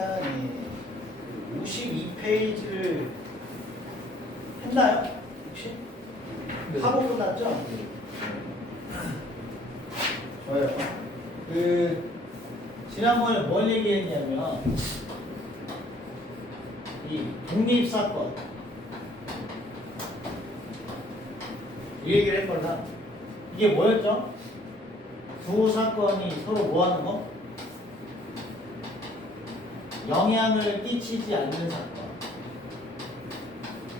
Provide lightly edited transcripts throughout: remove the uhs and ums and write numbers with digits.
시간에 52페이지를 했나요? 혹시? 네. 하고 끝났죠? 좋아요. 지난번에 뭘 얘기했냐면 이 독립사건 이 얘기를 했거나 이게 뭐였죠? 두 사건이 서로 뭐 하는 거? 영향을 끼치지 않는 사건.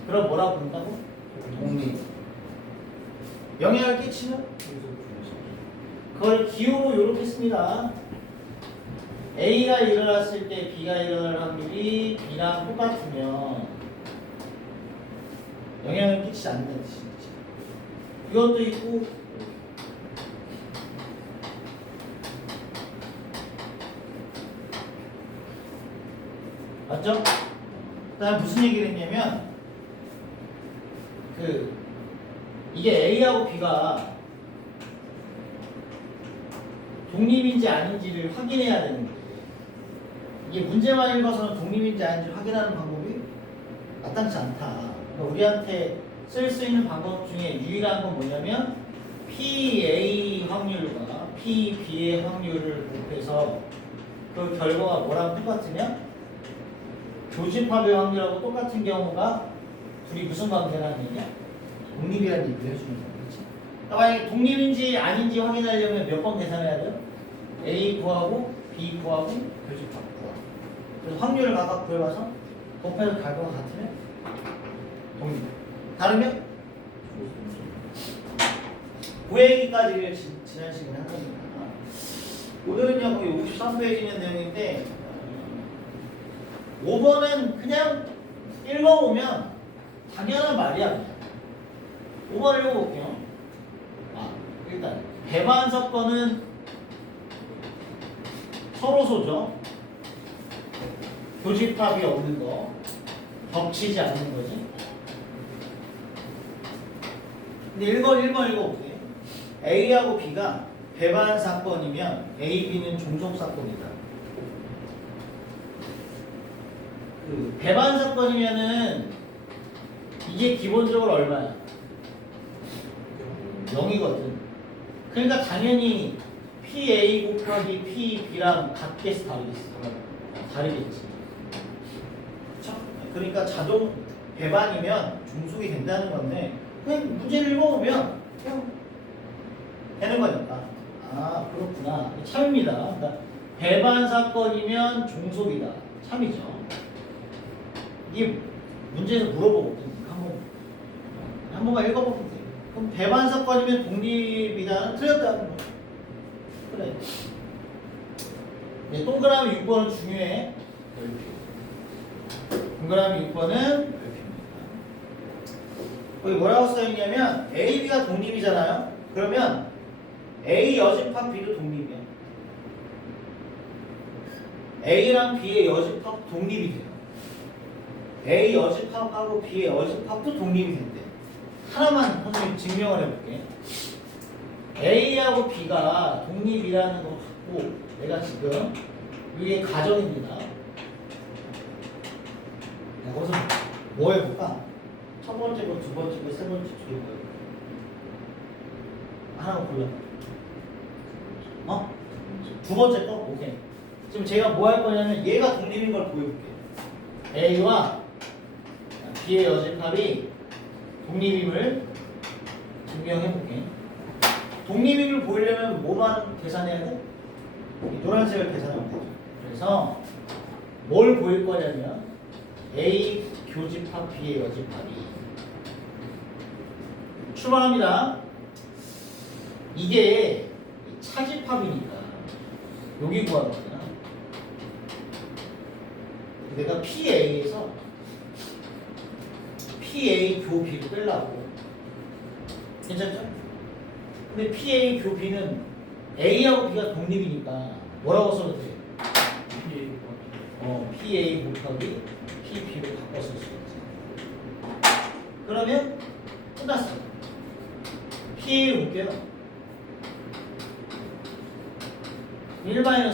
그럼 뭐라고 부른다고? 독립. 영향을 끼치면? 그걸 기호로 이렇게 씁니다. A가 일어났을 때 B가 일어날 확률이 B랑 똑같으면 영향을 끼치지 않는다는 뜻이죠. 이것도 있고 맞죠? 그다음 무슨 얘기를 했냐면 이게 A하고 B가 독립인지 아닌지를 확인해야 되는 거예요. 이게 문제만 읽어서는 독립인지 아닌지 확인하는 방법이 마땅치 않다. 그러니까 우리한테 쓸 수 있는 방법 중에 유일한 건 뭐냐면 PA 확률과 PB의 확률을 곱해서 그 결과가 뭐랑 똑같으면 교집합의 확률하고 똑같은 경우가 둘이 무슨 관계라는 얘기야? 독립이라는 얘기를 해주는 거야. 그렇지? 만약에 독립인지 아닌지 확인하려면 몇 번 계산해야 돼요? A 구하고 B 구하고 교집합 구하고. 그래서 확률을 각각 구해봐서 곱해서 결과가 같으면 독립. 다르면? 그 얘기까지를 지난 시간에 한 겁니다. 오늘은요 거의 53페이지 있는 내용인데 5번은 그냥 읽어보면 당연한 말이야. 5번 읽어볼게요. 일단 배반 사건은 서로소죠. 교집합이 없는 거, 겹치지 않는 거지. 근데 1번 읽어볼게요. A하고 B가 배반 사건이면 A, B는 종속 사건이다. 배반 사건이면은 이게 기본적으로 얼마야? 0이거든. 그러니까 당연히 PA 곱하기 PB랑 같겠어, 다르겠어? 다르겠지. 그쵸? 그러니까 자동 배반이면 종속이 된다는 건데 그냥 문제를 읽어보면 그냥 되는 거니까. 아 그렇구나. 참입니다. 그러니까 배반 사건이면 종속이다. 참이죠. 이게 문제에서 물어보거든. 한 번만 읽어보면 돼. 그럼 배반 사건이면 독립이다는 틀렸다는 거. 그래. 네, 동그라미 6번은 중요해. 동그라미 6번은 거기 뭐라고 써있냐면 A, B가 독립이잖아요. 그러면 A 여집합 B도 독립이야. A랑 B의 여집합 독립이 돼요. A 여집합하고 B의 여집합도 독립이 된대. 하나만 선생님 증명을 해볼게. A하고 B가 독립이라는 거 갖고 내가 지금 이게 가정입니다. 내가 거기서 뭐 해볼까? 첫 번째 거, 두 번째 거, 세 번째 거 뭐야? 하나 골라. 두 번째 거? 오케이. 지금 제가 뭐 할 거냐면 얘가 독립인 걸 보여볼게. A와 B의 여집합이 독립임을 증명해볼게. 독립임을 보이려면 뭐만 계산해야 돼? 이 노란색을 계산하면 되죠. 그래서 뭘 보일 거냐면 A 교집합 B의 여집합이 출발합니다. 이게 차집합이니까 여기 구하는 거잖아. 내가 PA에서 PA 교 B를 빼려고. 괜찮죠? 근데 PA 교 B는 A하고 B가 독립이니까 뭐라고 써도 돼? PA 곱하기 PB로 바꿔 쓸 수 있지. 그러면 끝났어. PA를 볼게요. 1-PB야.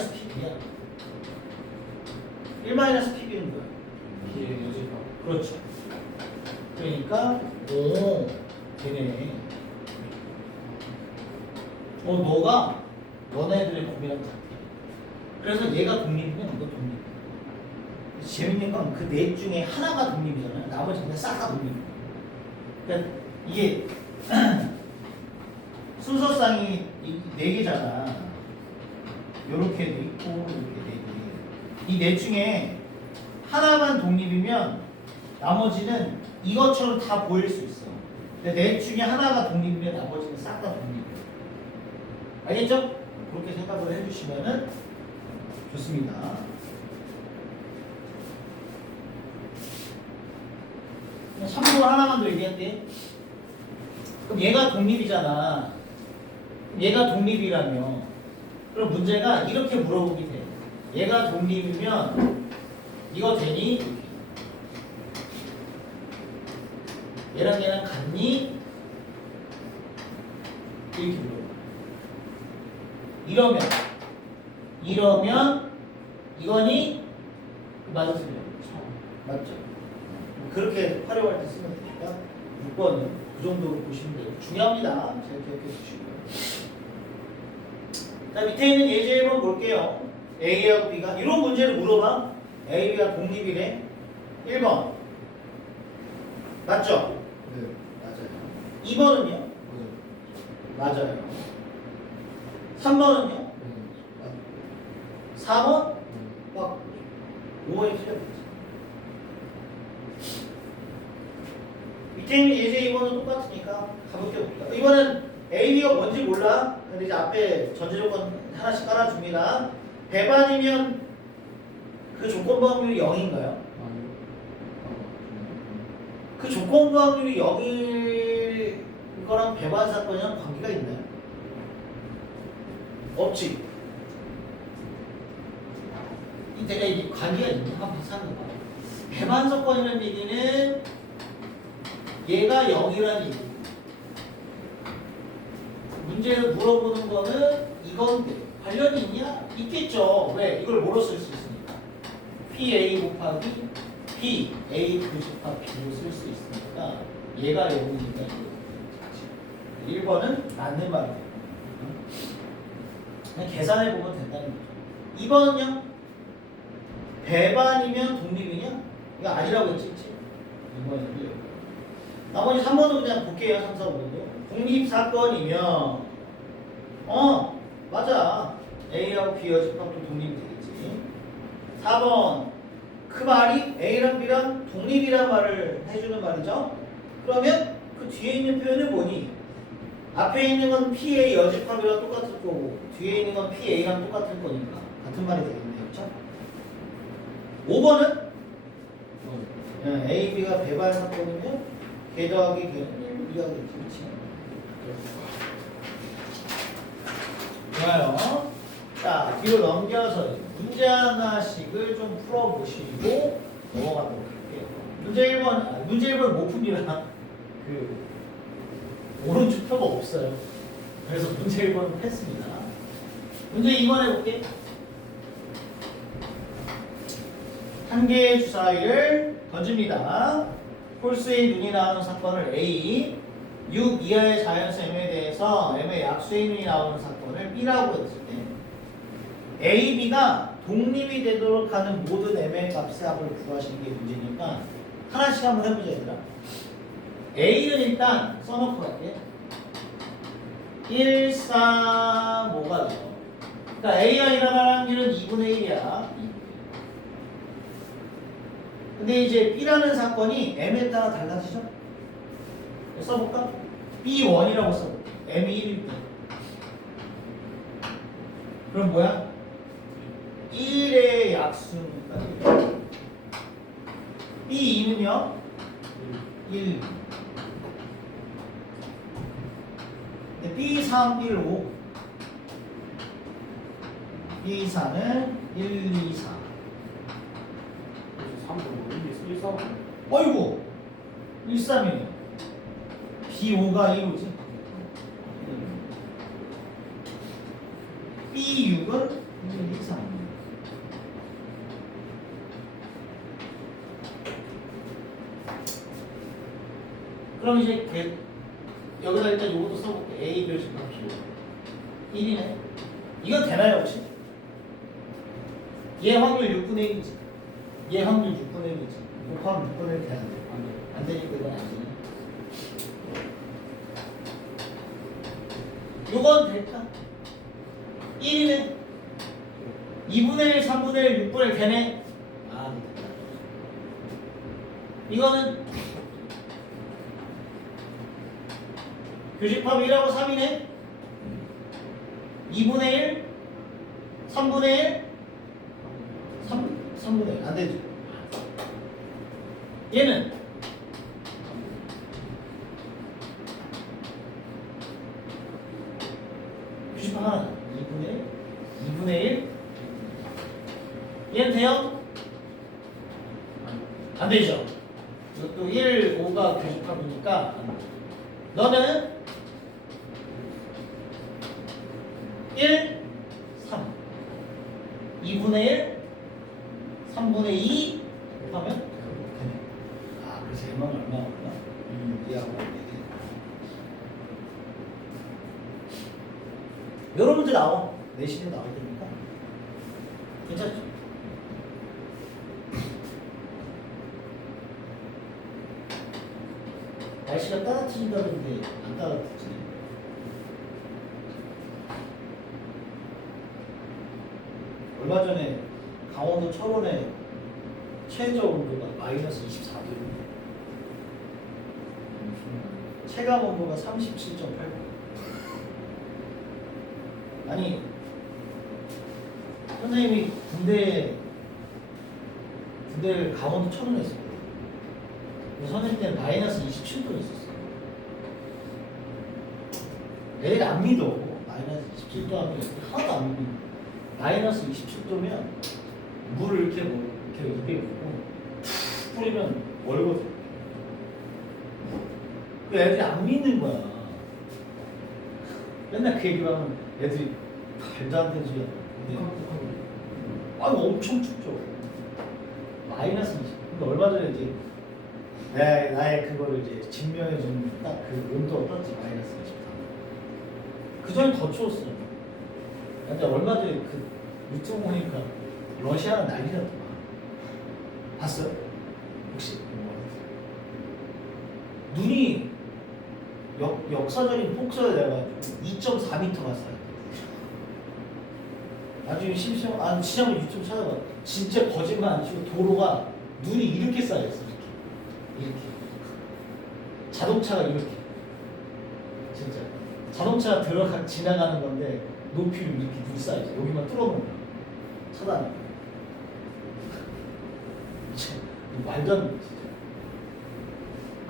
1-PB는 뭐야? B의 여지파. 그렇죠. 그러니까 오 되네. 너가 너네들의 공이랑 같아. 그래서 얘가 독립이면 너 독립. 재밌는 건 그 넷 중에 하나가 독립이잖아요. 나머지 그냥 싹 다 독립. 그러니까 이게 순서상이 네 개잖아. 요렇게 돼 있고 이렇게 돼 있고 이 넷 중에 하나만 독립이면 나머지는 이것처럼 다 보일 수 있어. 근데 넷 중에 하나가 독립이면 나머지는 싹 다 독립이야. 알겠죠? 그렇게 생각을 해주시면은 좋습니다. 참고로 하나만 더 얘기할게. 그럼 얘가 독립이잖아. 얘가 독립이라며. 그럼 문제가 이렇게 물어보게 돼. 얘가 독립이면 이거 되니? 얘랑 얘랑 같니? 이렇게 물어봐. 이러면 이거니? 맞아 틀려. 맞죠? 그렇게 활용할 때 쓰면 되니까 6번은 그 정도로 보시면 돼요. 중요합니다. 잘 기억해 주시고요. 자, 밑에 있는 예제 1번 볼게요. A하고 B가 이런 문제를 물어봐. A, B가 독립이래. 1번 맞죠? 네, 맞아요. 2번은요? 맞아요. 3번은요? 네. 4번? 막 5번이 틀렸겠지. 밑에 있는 예제 2번은 똑같으니까 가볍게 봅시다. 이번엔 A, B가 뭔지 몰라. 근데 이제 앞에 전제조건 하나씩 깔아줍니다. 배반이면 그 조건부 확률이 0인가요? 그 조건부 확률이 0일 거랑 배반 사건이랑 관계가 있나요? 없지. 이게 관계가 있나? 한번 비슷한 거 봐. 배반 사건이라는 얘기는 얘가 0이라는 얘기. 문제를 물어보는 거는 이건데 관련이 있냐? 있겠죠. 왜? 이걸 뭐로 쓸 수 있으니까. PA 곱하기 PA 교집합 B로 쓸 수 있으니까 얘가 0이니까 1번은 맞는 말이에요. 그냥 계산해 보면 된다는 거죠. 2번은요? 배반이면 독립이냐? 이거 아니라고 했지. 2번은 틀려요. 나머지 3번도 그냥 볼게요. 3, 4, 5번도. 독립 사건이면 맞아. A하고 B 여집합도 독립이 되겠지. 4번 그 말이 A랑 B랑 독립이란 말을 해주는 말이죠. 그러면 그 뒤에 있는 표현은 뭐니? 앞에 있는 건 PA 여집합이랑 똑같을 거고 뒤에 있는 건 PA랑 똑같을 거니까 같은 말이 되겠네요. 그렇죠? 5번은 A, B가 배반 사건이면 개 더하기 개는 1, 2하겠지. 그렇지? 좋아요. 자, 뒤로 넘겨서 문제 하나씩을 좀 풀어보시고 넘어가도록 할게요. 문제 1번 못 풉니다. 오른쪽 표가 없어요. 그래서 문제 1번은 했습니다. 문제 2번 해볼게. 한 개의 주사위를 던집니다. 홀수의 눈이 나오는 사건을 A, 6 이하의 자연수 M에 대해서 M의 약수의 눈이 나오는 사건을 B라고 했을 때 A, B가 독립이 되도록 하는 모든 M의 값의 합을 구하시는 게 문제니까 하나씩 한번 해보자 얘들아. A는 일단 써놓고 갈게. 1, 4, 뭐가 돼요? 그러니까 A가 일어날 확률은 2분의 1이야. 근데 이제 B라는 사건이 M에 따라 달라지죠? 써볼까? B1이라고 써볼게. M이 1일 때. 그럼 뭐야? 1의 약수니까 B2는요? 1. 근데 B3, 1, 5. B4는 1, 2, 4. 3번 1, 3. 어이구! 1, 3이네. B5가 1호지. B6은 1, 2, 3. 그럼 이제 여기다 일단 요것도 써볼게. A 교집합 B 1이네. 이건 되나요 혹시? 얘 확률 6분의 1이지. 얘 확률 6분의 1이지. 곱하면 6분의 1 돼야 돼. 안 되니까 이건 안 되네. 요건 될까? 1이네. 2분의 1, 3분의 1, 6분의 1 되네. 아, 됐다. 이거는 교집합 1하고 3이네. 2분의 1, 3분의 1, 3분의 1. 안 되죠. 얘는 교집합 하나. 2분의 1, 2분의 1. 얘는 돼요? 안 되죠. 이것도 1, 5가 교집합이니까 너는 1, 3 2분의 1 3분의 2 하면 되네. 아, 그래서 얘만 얼마 나오나? 이하고 여러 문제 나와. 내신에 나올 테니까 괜찮죠? 날씨가 따뜻해진다는데 안 따뜻해지네. 얼마 전에 강원도 철원에 최저 온도가 마이너스 24도입니다. 체감 온도가 37.8도. 아니 선생님이 군대를 강원도 철원에 있었거든요. 선생님 때는 마이너스 27도 있었어요. 애들 안 믿어. 마이너스 27도 하면 하나도 안 믿어. 마이너스 27도면 물을 이렇게 입에 붓고 툭 뿌리면 얼거든. 그 애들이 안 믿는 거야. 맨날 그 얘기를 하면 애들이 말도 안 되는 소리야. 아니 엄청 춥죠. 마이너스 20. 근데 얼마 전에 이제 나의 그거를 이제 증명해주는 딱 그 온도가 떴지. 마이너스 24. 그 전에 더 추웠어요. 근데 얼마 전에 그 유튜브 보니까 러시아는 난리 났더만. 봤어요? 혹시? 눈이 역사적인 폭설에 내가지고 2.4m 갔어요. 나중에 심심하면 진짜 한번 유튜브 찾아봐. 진짜 거짓말 안 치고 도로가 눈이 이렇게 쌓였어. 이렇게. 자동차가 이렇게. 진짜. 자동차가 지나가는 건데 높이로 이렇게 눈이 쌓여있어. 여기만 뚫어놓은 거야. 차단이. 말도 안 돼.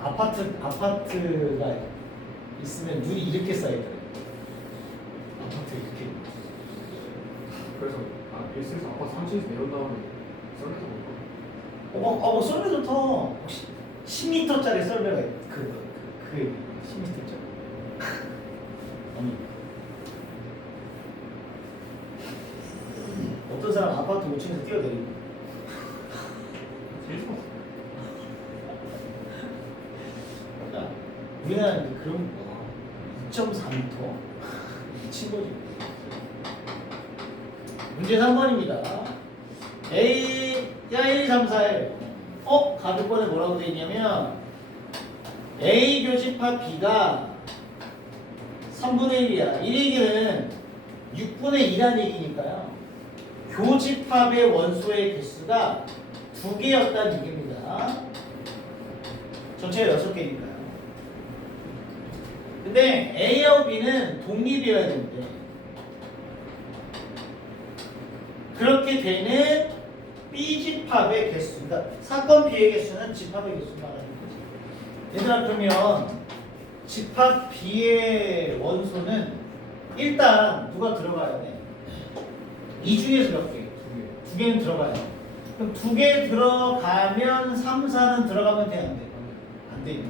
아파트가 있으면 눈이 이렇게 쌓이더라고요. 아파트 이렇게. 그래서 일스에서 아빠 3층에서 내려온 다음에 썰매도 볼까? 썰매 좋다. 혹시 10m짜리 썰매가 그 10m짜리. 아니. 어떤 사람 아파트 5층에서 뛰어내리고. 제일 좋았어. 그러니까 우리나라는 그런 거 2.4m 미친 거지. 문제 3번입니다. A, 1, 2, 3, 4에 가족번에 뭐라고 되어 있냐면 A 교집합 B가 3분의 1이야. 이 얘기는 6분의 2라는 얘기니까요. 교집합의 원소의 개수가 2개였다는 얘기입니다. 전체가 6개니까요. 근데 A하고 B는 독립이어야 되는데 그렇게 되는 B집합의 개수, 그러니까 사건 B의 개수는 집합의 개수를 말하는 거지. 얘들아, 그러면 집합 B의 원소는 일단 누가 들어가야 돼? 이 중에서 몇 개? 두 개는 들어가야 돼. 그럼 2개 들어가면 3, 4는 들어가면 돼? 안 돼? 안 돼.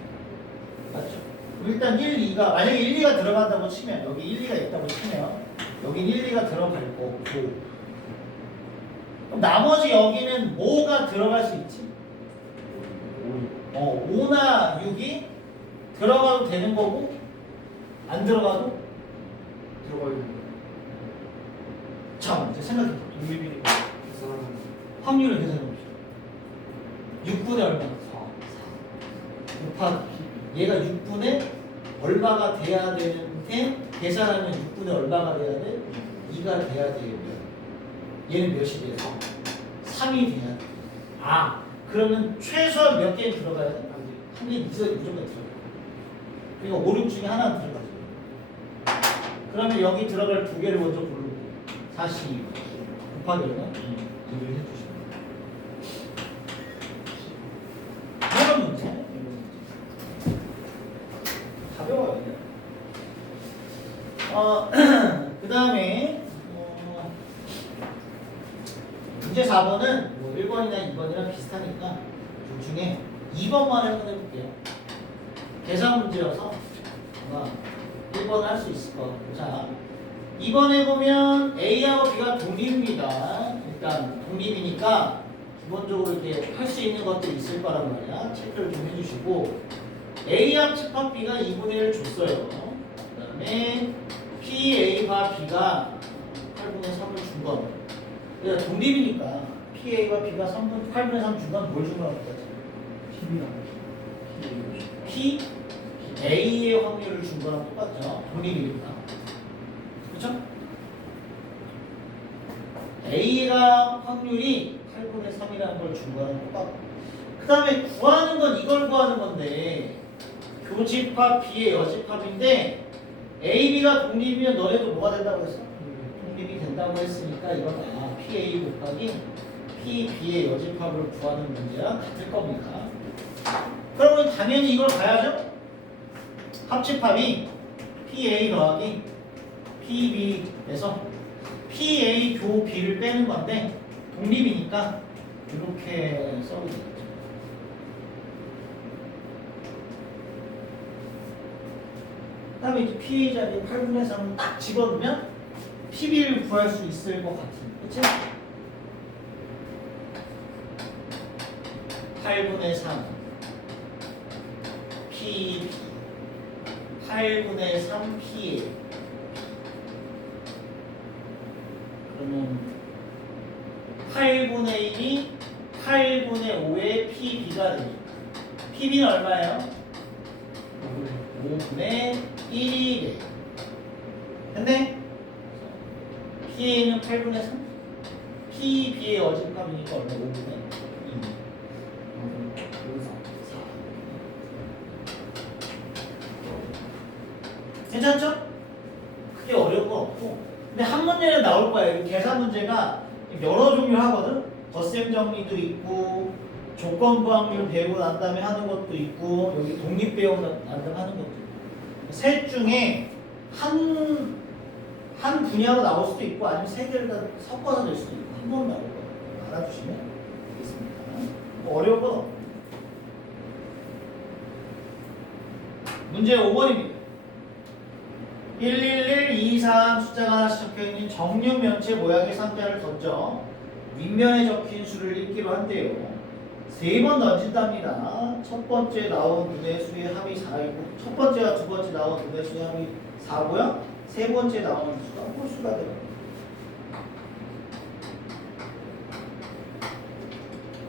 맞죠? 일단 1, 2가 만약에 1, 2가 들어간다고 치면 여기 1, 2가 있다고 치면 여기 1, 2가 들어갈 거고 그럼 나머지 여기는 뭐가 들어갈 수 있지? 5나 6이 들어가도 되는 거고 안 들어가도 들어가야 되는 자 이제 생각해 봐. 독립이니까 계산하면 확률을 계산해 봅시다. 6분의 얼마? 4. 곱하기 얘가 6분의 얼마가 돼야 되는데 계산하면 6분의 얼마가 돼야 돼? 2가 돼야 되겠고요. 얘는 몇이 돼요? 3이 돼야 돼. 아 그러면 최소한 몇 개는 들어가야 돼? 한 개 무조건 들어가요. 그러니까 5, 6 중에 하나는 들어가죠. 그러면 여기 들어갈 두 개를 먼저 고르고 42 곱하기 얼마? 2를 해주시면 이런 문제. 가벼워요. 그 다음에 문제 4번은 뭐 1번이나 2번이랑 비슷하니까 둘 중에 2번만 한번 해볼게요. 계산 문제라서 아마 1번을 할 수 있을 것 같고. 자, 2번에 보면 A하고 B가 독립입니다. 일단 독립이니까 기본적으로 이렇게 할 수 있는 것들이 있을 거란 말이야. 체크를 좀 해주시고 A 합집합 B가 2분의 1 줬어요. 그 다음에 PA와 B가 8분의 3을 준 거. 그러니까 독립이니까 PA와 B가 8분의 3 준 건 뭘 준 거라고 했지? P A의 확률을 준 거랑 똑같죠. 독립이니까. 그렇죠? A가 확률이 8분의 3이라는 걸 준 거랑 똑같고. 그 다음에 구하는 건 이걸 구하는 건데 교집합 B의 여집합인데 A, B가 독립이면 너네도 뭐가 된다고 했어? 독립이 된다고 했으니까 이건 PA 곱하기 PB의 여집합을 구하는 문제랑 같을 겁니다. 그러면 당연히 이걸 가야죠? 합집합이 PA 더하기 PB에서 PA 교 B를 빼는 건데 독립이니까 이렇게 써도 되겠죠. 그 다음에 이제 PA 자리에 8분의 3을 딱 집어넣으면 PB를 구할 수 있을 것 같은. 그치? 8분의 3 PB 8분의 3 PA 그러면 8분의 1이 8분의 5의 PB가 됩니다. PB는 얼마예요? 5분의 1이 근데 PA는 8분의 3 PB의 어집합이니까 얼마? 5분의 2 괜찮죠? 크게 어려운 건 없고 근데 한 문제는 나올 거예요. 계산 문제가 여러 종류 하거든. 덧셈 정리도 있고 조건부 확률 배우고 난 다음에 하는 것도 있고 여기 독립 배우고 난 다음에 하는 것도 있고 셋 중에 한 분야로 나올 수도 있고 아니면 세 개를 다 섞어서 낼 수도 있고 한 번 나올 거예요. 알아두시면 되겠습니다. 뭐 어려운 건 없고 문제 5번입니다. 11123 숫자가 하나씩 적혀있는 정육면체 모양의 상자를 던져 윗면에 적힌 수를 읽기로 한대요. 3번 던진답니다. 첫 번째 나온 눈의 수의 합이 4이고 첫 번째와 두 번째 나온 눈의 수의 합이 4고요. 세 번째 나오는 수가 홀수가 돼요.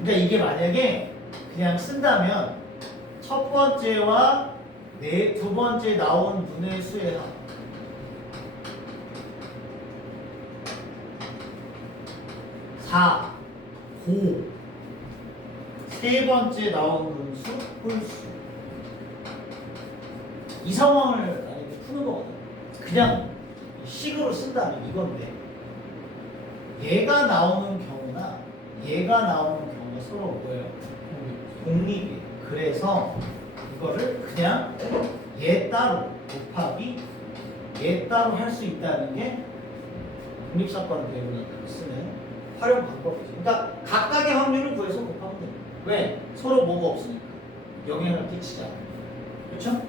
그러니까 이게 만약에 그냥 쓴다면 첫 번째와 두 번째 나온 눈의 수의 합 4, 9 세 번째 나온 분수 홀수 이 상황을 만약에 푸는 거거든. 그냥 식으로 쓴다면 이건데 얘가 나오는 경우나 얘가 나오는 경우가 서로 뭐예요? 독립이에요. 그래서 이거를 그냥 얘 따로 곱하기 얘 따로 할 수 있다는 게 독립사건 배우는 쓰는 활용 방법이죠. 그러니까 각각의 확률을 구해서 곱하면 돼요. 왜? 서로 뭐가 없으니까 영향을 끼치지 않아요. 그렇죠?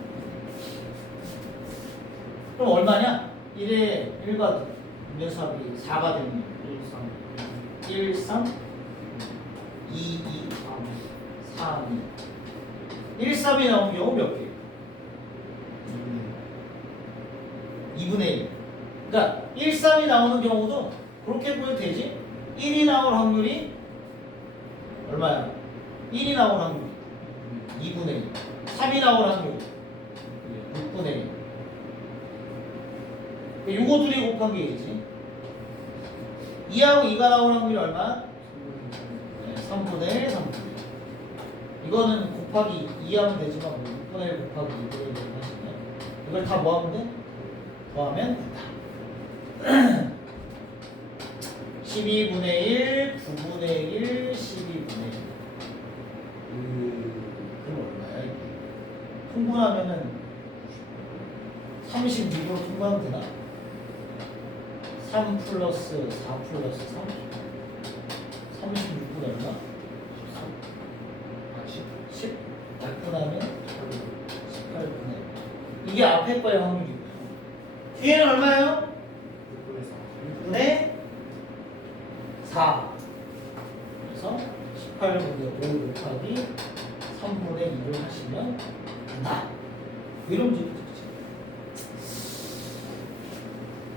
그럼 얼마냐? 1에 1과 분면수합이 4가 되면 1, 3, 2, 2, 3, 1, 3이 나오는 경우 몇 개? 2분의 1. 그러니까 1, 3이 나오는 경우도 그렇게 보여도 되지? 1이 나올 확률이 얼마야? 1이 나올 확률이 2분의 1. 3이 나올 확률이 6분의 1. 요거 둘이 곱한 게 있지. 2하고 2가 나올 확률이 얼마? 3분의 1, 3분의 1. 이거는 곱하기 2하면 되지만 뭐 6분의 1 곱하기 2분의 1 하시면 이걸 다 뭐하면 돼? 더하면 된다. 12분의 1, 9분의 1, 12분의 1. 그럼 얼마야 이게? 통분하면은 36으로 통분하면 되나? 3 플러스 4 플러스 3 36분 얼마? 10 약분하면 18분의 이게 앞에 거의 확률이고요. 뒤에는 얼마예요? 6분의 4. 그래서 18분의 5 곱하기 3분의 2를 하시면 된다. 이런 문제도 되죠.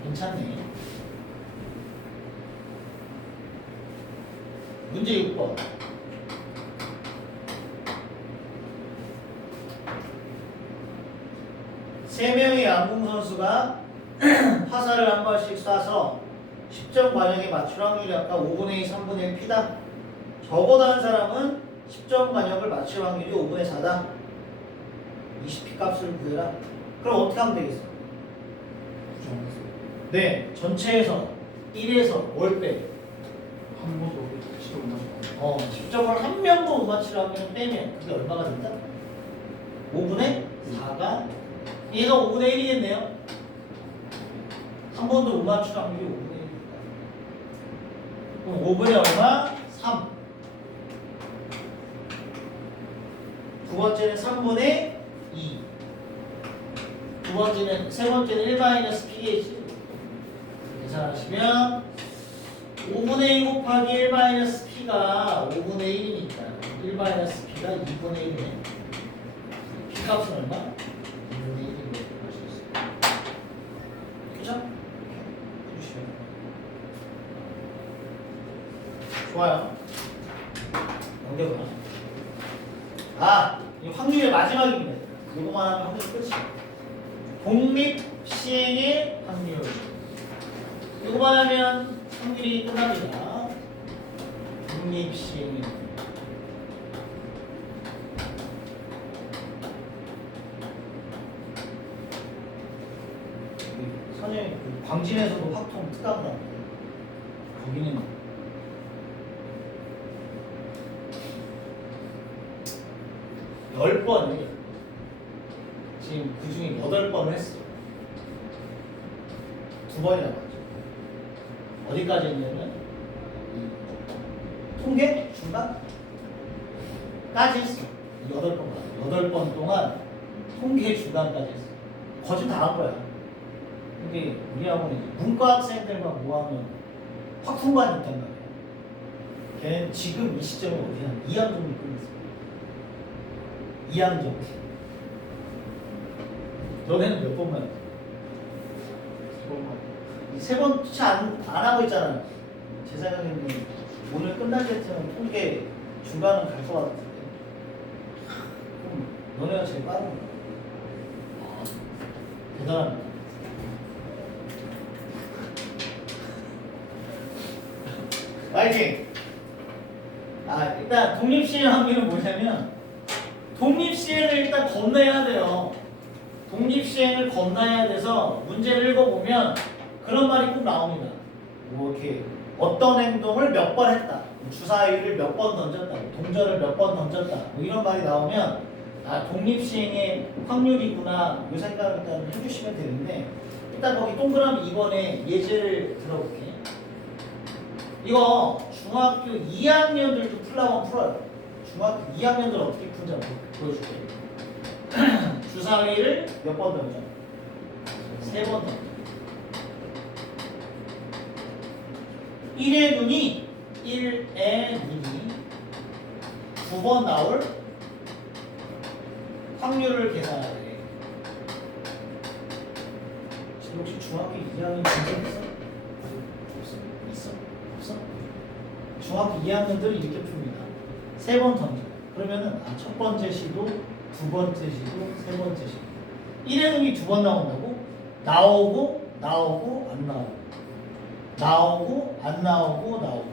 괜찮네. 문제 6번. 세 명의 양궁 선수가 화살을 한 발씩 쏴서 10점 관역에 맞출 확률이 아까 5분의 2, 3분의 1 P다. 저보다 한 사람은 10점 관역을 맞출 확률이 5분의 4다. 20P 값을 구해라. 그럼 어떻게 하면 되겠어? 네, 전체에서 1에서 뭘 빼? 한 번도 시도 못 맞았어. 10점을 한 명도 못 맞출 확률을 빼면 그게 얼마가 된다? 5분의 4가 얘가 5분의 1이겠네요. 한 번도 못 맞출 확률이 5분의 1입니다. 그럼 5분의 얼마? 3. 두 번째는 3분의 2. 세 번째는 1-P겠지. 계산하시면 5분의 1 곱하기 1-P가 5분의 1이니까 1-P가 2분의 1이네. P 값은 얼마? 2분의 1이라고 할 수 있어요. 그죠? 좋아요. 넘겨봐. 이 확률의 마지막입니다. 이거만 하면 확률 끝이야. 독립 시행의 확률. 이거만 하면 확률이 끝납니다. 독립 시행의 확률. 선생님, 광진에서도 확통 특강 나옵니다. 거기는 열 번을 지금 그 중에 8번을 했어. 2번이나 맞죠. 어디까지 했냐면 통계 중간까지 했어. 8번 동안 통계 중간까지 했어. 거진 다 한 거야. 근데 우리 학원에 문과 학생들과 모아면 확통반이 있단 말이야. 걔는 지금 이 시점에 어디야? 2학 정도 끝냈어. 2학 정도. 너네는 몇 번만? 3번 채 안 하고 있잖아. 제 생각에는 오늘 끝날 때쯤은 통계 중간은 갈 것 같은데. 그럼 너네가 제일 빠른 거야. 대단합니다. 파이팅! 일단 독립시행 확률은 뭐냐면 독립시행을 일단 건너야 돼요. 독립시행을 건너야 돼서 문제를 읽어보면 그런 말이 꼭 나옵니다. 뭐 이렇게 어떤 행동을 몇 번 했다, 주사위를 몇 번 던졌다, 동전을 몇 번 던졌다, 뭐 이런 말이 나오면 독립시행의 확률이구나 이 생각을 일단 해주시면 되는데, 일단 거기 동그라미 2번에 예제를 들어볼게. 이거 중학교 2학년들도 풀라고 풀어요. 중학교 2학년들 어떻게 푸는지 한번 보여줄게. 주사위를 몇 번 던져? 3번 던져. 1의 눈이 9번 나올 확률을 계산해야 돼. 지금 혹시 중학교 2학년 문제 있어? 없어요. 있어? 없어? 중학교 2학년들 이렇게 풉니다. 3번 던져. 그러면은 첫 번째 시도, 두 번째 시도, 세 번째 시도. 1의 놈이 2번 나온다고? 나오고, 나오고, 안 나오고. 나오고, 안 나오고, 나오고.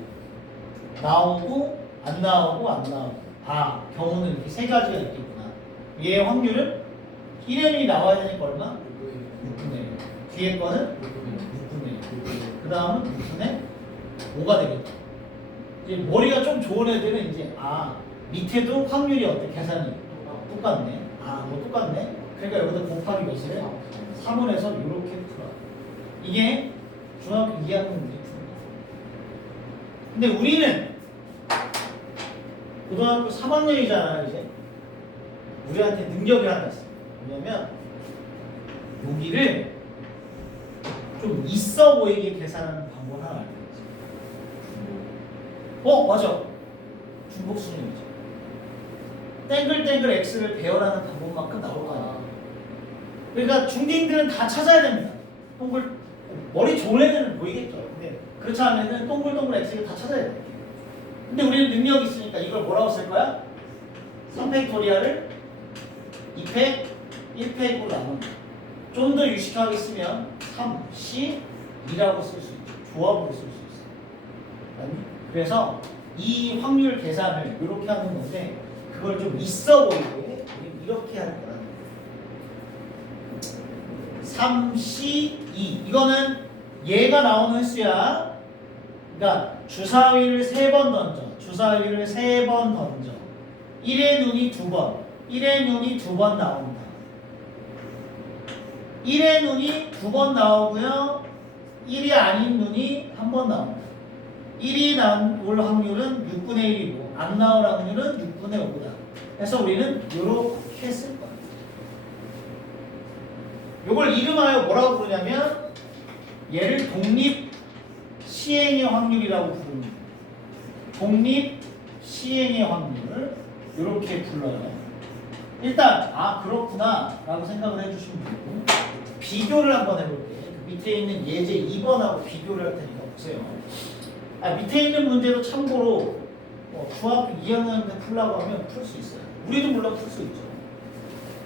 나오고, 안 나오고, 안 나오고. 아, 경우는 이렇게 3가지가 있겠구나. 얘의 확률은 1의 놈이 나와야 되니까 얼마? 6분의 1. 뒤에 거는 6분의 1. 그 다음은 6분의 5가 되겠다. 이제 머리가 좀 좋은 애들은 이제 밑에도 확률이 어때? 계산이 똑같네. 뭐 똑같네. 그러니까 여기다 곱하기 몇을 해? 3원에서 이렇게 풀어. 이게 중학교 2학년 문제 푸는 거. 근데 우리는 고등학교 3학년이잖아 이제. 우리한테 능력이 하나 있어. 뭐냐면 여기를 좀 있어 보이게 계산하는 방법을 하나 알고 있어. 맞아. 중복 수능이죠. 땡글땡글 x를 배열하는 방법만큼 나올 거 아니야. 그러니까 중딩들은 다 찾아야 됩니다. 머리 좋은 애들은 보이겠죠. 근데 그렇지 않은 애들은 동글동글 x를 다 찾아야 돼. 근데 우리는 능력이 있으니까 이걸 뭐라고 쓸 거야? 3팩토리얼을 2팩, 1팩으로 나눈다. 좀 더 유식하게 쓰면 3C2라고 쓸 수 있죠. 조합으로 쓸 수 있어. 아니? 그래서 이 확률 계산을 이렇게 하는 건데 그걸 좀 있어 보이게 이렇게 하는 거라는 거예요. 3C2 이거는 얘가 나오는 횟수야. 그러니까 주사위를 3번 던져. 주사위를 3번 던져. 1의 눈이 2번. 1의 눈이 2번 나온다. 1의 눈이 2번 나오고요. 1이 아닌 눈이 1번 나온다. 1이 나올 확률은 6분의 1이고 안 나올 확률은 6분의 5다. 그래서 우리는 이렇게 했을 거야. 이걸 이름하여 뭐라고 부르냐면 얘를 독립 시행의 확률이라고 부릅니다. 독립 시행의 확률을 이렇게 불러요. 일단 그렇구나 라고 생각을 해주시면 되고 비교를 한번 해볼게요. 그 밑에 있는 예제 2번하고 비교를 할 테니까 보세요. 밑에 있는 문제도 참고로 중학교 2학년 때 풀라고 하면 풀 수 있어요. 우리도 물론 풀 수 있죠.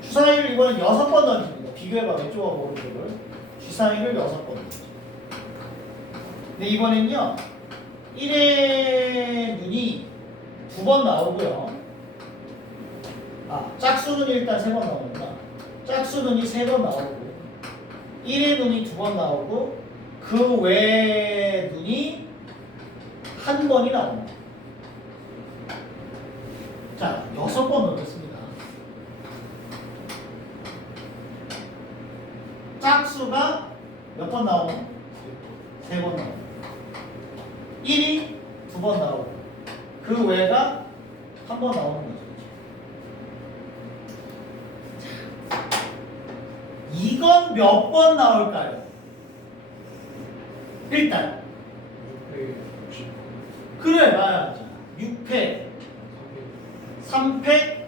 주사위를 이번엔 6번 던집니다. 비교해봐. 왼쪽하고 오른쪽을. 주사위를 6번 던집니다. 근데 이번엔요 1의 눈이 2번 나오고요. 짝수는 일단 3번 나오는구나. 짝수는이 3번 나오고 1의 눈이 2번 나오고 그 외의 눈이 1번이 나옵니다. 자, 6번 넣겠습니다. 짝수가 몇 번 나오면? 3번 나오고 1이 2번 나오고 그 외가 1번 나오는 거죠. 이건 몇 번 나올까요? 일단 660. 그래 맞아. 6팩 3팩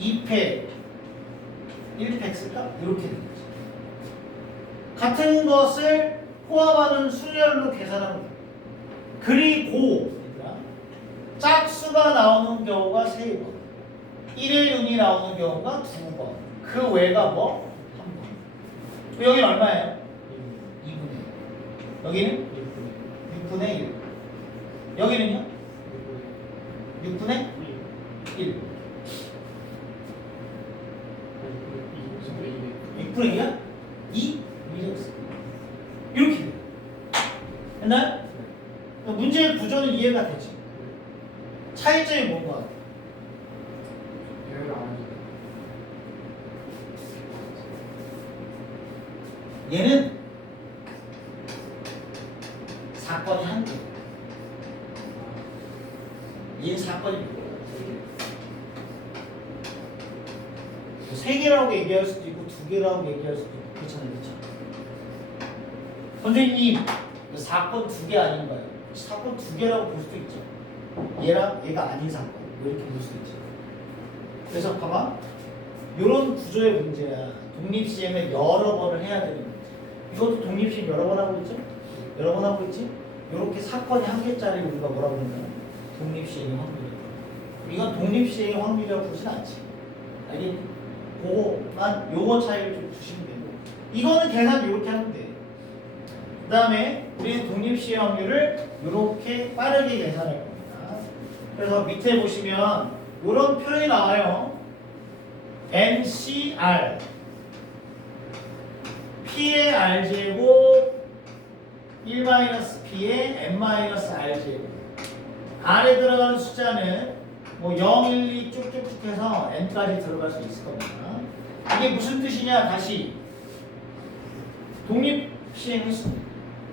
2팩 1팩 쓸까? 이렇게 되는 거지. 같은 것을 포함하는 수열로 계산하면 돼. 그리고 얘들아, 짝수가 나오는 경우가 3번 1의 눈이 나오는 경우가 2번 그 외가 뭐? 여기는 얼마예요? 2분의 1. 여기는 6분의 1. 여기는요? 6분의 1. 6분의 2야? 2? 이렇게 돼요. 됐나요? 문제의 구조는 이해가 되지. 차이점이 뭔가? 배열을 안 하죠. 얘는 사건이 한 개. 얘는 사건이 몇 개야? 세 개라고 얘기할 수도 있고 두 개라고 얘기할 수도 있고 그렇잖아요, 그렇죠? 선생님, 사건 2개 아닌가요? 사건 2개라고 볼 수도 있죠. 얘랑 얘가 아닌 사건 이렇게 볼 수도 있죠. 그래서 봐봐, 이런 구조의 문제야. 독립시행을 여러 번을 해야 되는 문제. 이것도 독립시행 여러 번 하고 있죠? 여러 번 하고 있지? 이렇게 사건이 한 개짜리 우리가 뭐라고 그러냐? 독립시행의 확률. 이건 독립시행의 확률이라고 부르진 않지. 알겠니? 그거만 요거 차이를 좀 두시면 되고 이거는 계산 이렇게 하면 돼. 그 다음에 우리는 독립시행 확률을 이렇게 빠르게 계산할 겁니다. 그래서 밑에 보시면 이런 표현이 나와요. MCR P의 R제곱 1-P의 M-R제곱 R에 들어가는 숫자는 뭐 0, 1, 2 쭉쭉쭉 해서 N까지 들어갈 수 있을 겁니다. 이게 무슨 뜻이냐? 다시 독립시행은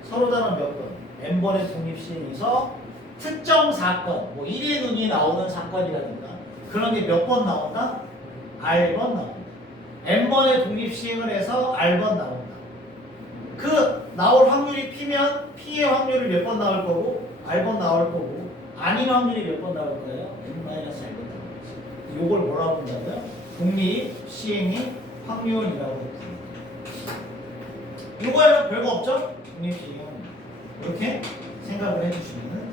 서로 다른 몇 번? N번의 독립시행에서 특정 사건, 뭐 1의 눈이 나오는 사건이라든가 그런 게 몇 번 나온다? R번 나온다. N번의 독립시행을 해서 R번 나온다. 그 나올 확률이 P면 P의 확률이 몇 번 나올 거고 R번 나올 거고 아닌 확률이 몇 번 나올 거예요? N-R번 나올 거죠. 요걸 뭐라고 한다고요? 독립시행의 확률이라고 부릅니다. 이거야 별거 없죠? 독립시행의 확률. 이렇게 생각을 해주시면 돼요.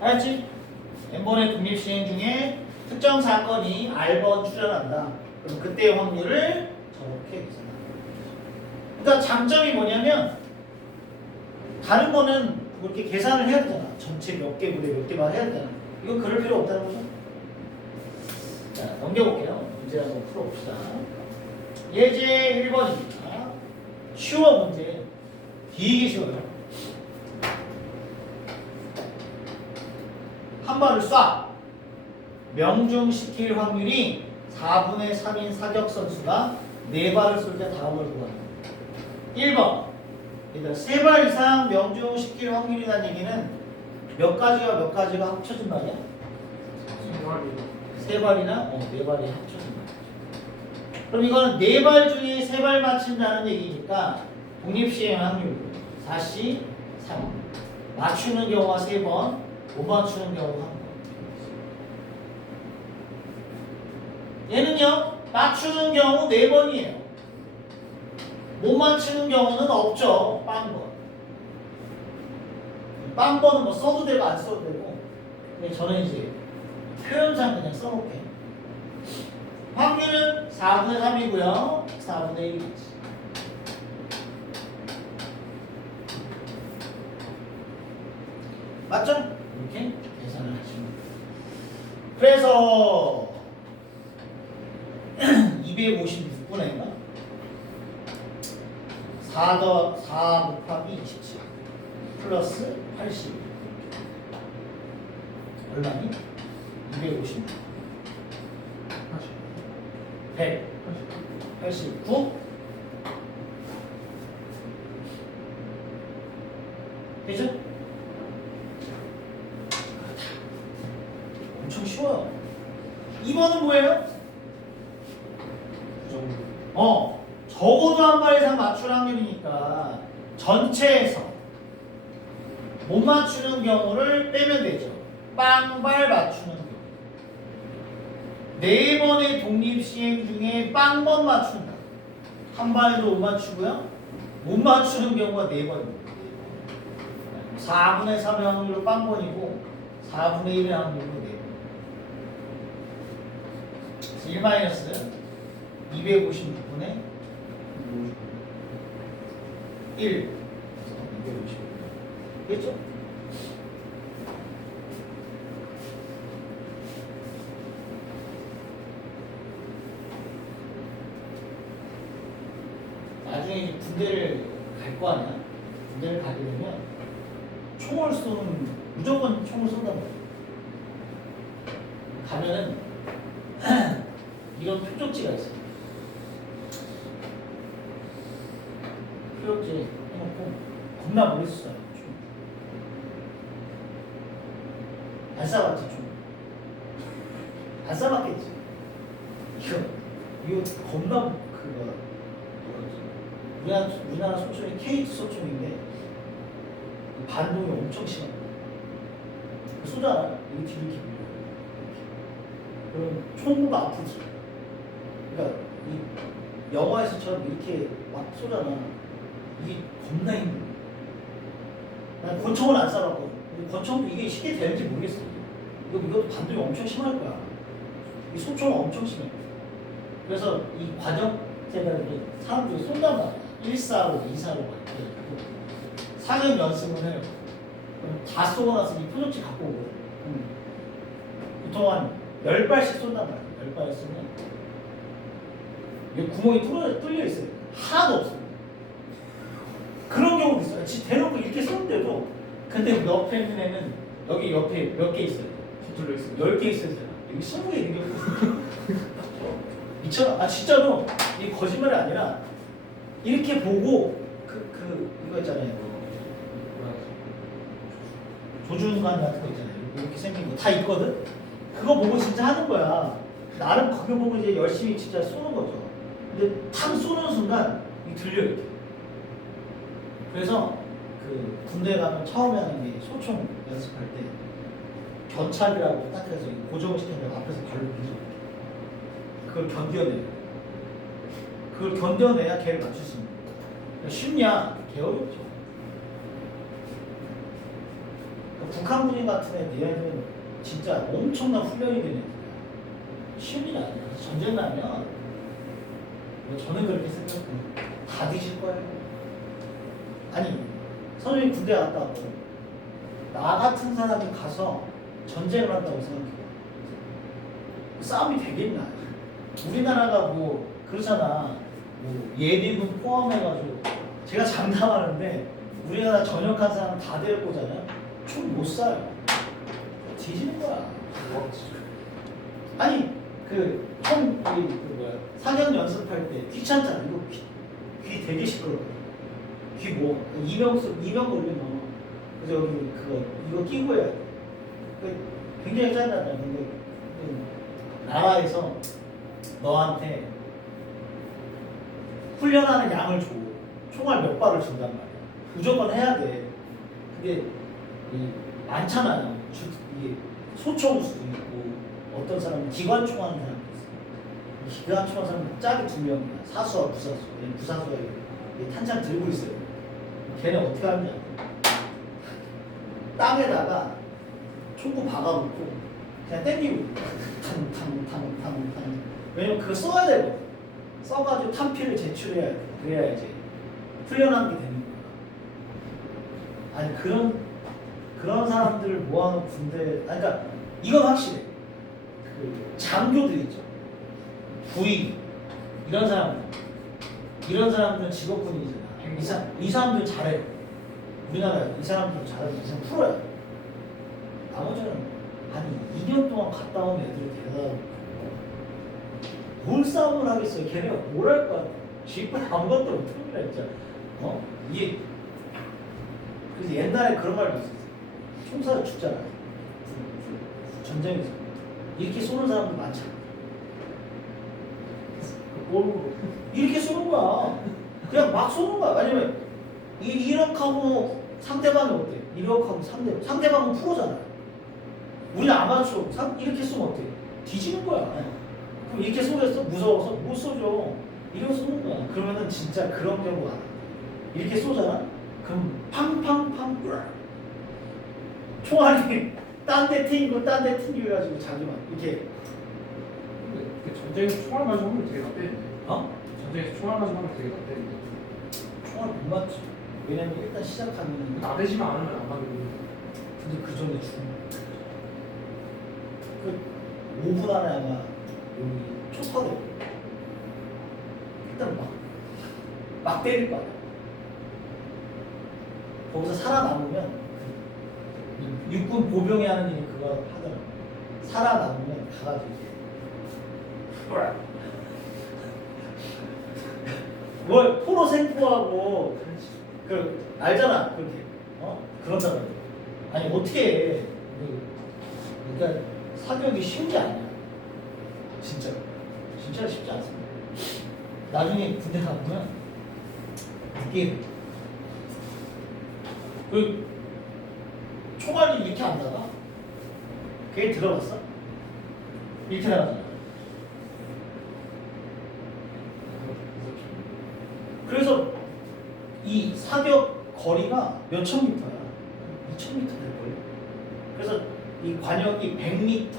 알았지? N번의 독립시행 중에 특정 사건이 R번 출현한다. 그럼 그때의 확률을 저렇게 계산합니다. 그러니까 장점이 뭐냐면 다른 거는 뭐 이렇게 계산을 해야 되잖아. 전체 몇 개분에 몇 개만 해야 되잖아. 이거 그럴 필요 없다는 거죠. 자, 넘겨볼게요. 문제 한번 풀어봅시다. 예제 1번입니다. 쉬워 문제. 되게 쉬워요. 한 발을 쏴. 명중시킬 확률이 4분의 3인 사격 선수가 4발을 쏠 때 다음을 구합니다. 1번. 얘들아, 3발 이상 명중시킬 확률이라는 얘기는 몇 가지가 몇 가지가 합쳐진 말이야? 3발이나 4발이 합쳐진 말이야. 그럼 이거는 4발 중에 3발 맞춘다는 얘기니까 독립시행 확률 4C 3. 맞추는 경우가 3번, 못 맞추는 경우가 1번. 얘는요, 맞추는 경우 4번이에요. 못 맞추는 경우는 없죠. 빵번. 빵번은 뭐 써도 되고 안 써도 되고. 근데 저는 이제 표현상 그냥 써놓게. 확률은 4분의 3이고요. 4분의 1이지. 맞죠? 이렇게 계산을 하시면 돼요. 그래서 256분의인가? 4 곱하기 27 플러스 80 얼마니? 256 100 89 되죠? 엄청 쉬워요. 2번은 뭐예요? 적어도 한 발 이상 맞출 확률이니까 전체에서 못 맞추는 경우를 빼면 되죠. 빵발 맞추는 경우. 4번의 독립시행 중에 빵번 맞춘다. 한 발도 못 맞추고요. 못 맞추는 경우가 4번입니다. 4분의 3의 확률로 빵번이고 4분의 1의 확률로 4번. 1 마이너스 256분의 1 256 됐죠? 나중에 군대를 갈 거 아니야? 군대를 가게 되면 총을 쏘는 무조건 총을 쏜단 말이야. 가면은 이런 표적지가 있어요. 표적지 해놓고 겁나 멀리 쏘아요. 안 쏴봤지 좀. 안 쏴봤겠지. 이거 겁나 그거 우리나라 소총이 K2 소총인데 반동이 엄청 심해. 쏘잖아. 이거 뒤로 이렇게 밀려. 그럼 총구가 아프지. 그러니까 이 영화에서처럼 이렇게 막 쏘잖아. 이게 겁나 힘들어. 난 권총을 안 쏴봤거든. 근데 권총도 이게 쉽게 되는지 모르겠어. 이것도 반동이 엄청 심할 거야. 이 소총은 엄청 심해. 그래서 이 과정제가 이렇게 사람들이 쏜단 말이야. 1사로, 2사로 막 이렇게. 사격 연습을 해요. 그럼 다 쏘고 나서 이 표적지 갖고 오거든. 보통 한 10발씩 쏜단 말이야. 10발 쏘면 여기 구멍이 뚫려 있어요. 하나도 없어요. 그런 경우도 있어요. 대놓고 이렇게 쏘는데도 근데 옆에 있는 애는 여기 옆에 몇 개 있어요. 뚫려 있어. 10개 있어야 되잖아. 여기 20개 있는 경우도 있어요. 미쳐. 아 진짜로 이 거짓말이 아니라 이렇게 보고 이거 있잖아요. 조준관 같은 거 있잖아요. 이렇게 생긴 거 다 있거든. 그거 보고 진짜 하는 거야. 나름 그거 보고 이제 열심히 진짜 쏘는 거죠. 근데 탕 쏘는 순간 이 들려 이렇게. 그래서 그 군대 가면 처음에 하는 게 소총 연습할 때 견찰이라고 딱 해서 고정시켜서 앞에서 발로 밀어. 그걸 견뎌내요. 그걸 견뎌내야 걔를 맞출 수 있는 거야. 그러니까 쉽냐? 개 어렵죠. 그러니까 북한 군인 같은 애들은 진짜 엄청난 훈련이 되는 애들이야. 쉬운 일 아니야. 전쟁 나면 저는 그렇게 생각해요. 다 뒤질 거예요. 아니 선생님 군대 갔다 왔고 나 같은 사람이 가서 전쟁을 한다고 생각해요. 싸움이 되겠나? 우리나라가 뭐 그렇잖아. 뭐 예비군 포함해가지고 제가 장담하는데 우리나라 전역한 사람 다 데리고 오잖아요. 총 못 쏴요. 뒤지는 거야. 아니 사격 연습할 때 귀찮잖아. 이거 귀 되게 시끄러워. 귀 뭐 이명 걸리면 그래서 여기 이거 끼고 해야 돼. 굉장히 짜증나잖아. 근데 나라에서 너한테 훈련하는 양을 줘. 총알 몇 발을 준단 말이야. 무조건 해야 돼. 근데 많잖아요. 이게 소총수도 있고 어떤 사람은 기관총 하는 사람도 있어. 기관총 하는 사람은 짝이 2명이야. 사수와 부사수. 부사수가 탄창 들고 있어요. 걔는 어떻게 하느냐? 땅에다가 총구 박아놓고 그냥 땡기고 탕. 왜냐면 그거 써야 되거든. 써가지고 탄피를 제출해야 돼. 그래야 이제 훈련하는 게 되는 거야. 아니 그런 사람들을 모아놓은 군대. 그러니까 이건 확실해. 그 장교들 있죠. 부위 이런 사람들은 직업군이잖아. 이 사람들 잘해. 우리나라 이 사람들 잘하면 이상 풀어야. 나머지는 아니 2년 동안 갔다 온 애들이 대단하고 뭘 싸움을 하겠어요. 걔네가 뭘 할 거야. 쥐뿔 아무것도 못합니다 진짜. 이게 그래서 옛날에 그런 말도 있었어. 총살을 죽잖아. 전쟁에서 이렇게 쏘는 사람들 많잖아. 이렇게 쏘는 거야. 그냥 막 쏘는 거야. 아니면 이렇게 하고 상대방이 어때? 이렇게 하고 상대방은 프로잖아. 우리는 아마추어. 이렇게 쏘면 어때? 뒤지는 거야. 그럼 이렇게 쏘겠어? 무서워서? 못 쏘죠. 이렇게 쏘는 거야. 그러면은 진짜 그런 경우가 많아. 이렇게 쏘잖아? 그럼 팡팡팡 총알이 딴 데 튕기고 딴 데 튕겨가지고 자기만 이렇게. 근데 전쟁에서 총알 가지고 하면 되게 낫대는데. 전쟁에서 총알 가지고 하면 되게 낫대는데. 총알 못 맞지. 왜냐면 일단 시작하면 나대지만 않으면 안 맞는. 근데 그 전에 죽는 그 5분 안에 아마 여기 초파돼. 일단 막 때릴 거야. 거기서 살아남으면 육군 보병이 하는 일이 그거 하더라고. 살아남으면 가가지고 뭘 포로 생포하고 알잖아 그렇게 그런다고. 아니 어떻게 해. 그러니까 사격이 쉬운 게 아니야. 진짜 쉽지 않습니다. 나중에 군대 가보면 느끼게 돼. 그 총알이 이렇게 안 나가? 그게 들어봤어? 이렇게 나가잖아. 그래서 이 사격 거리가 몇천 미터야. 2000m 될걸요. 그래서 이 관역이 100m,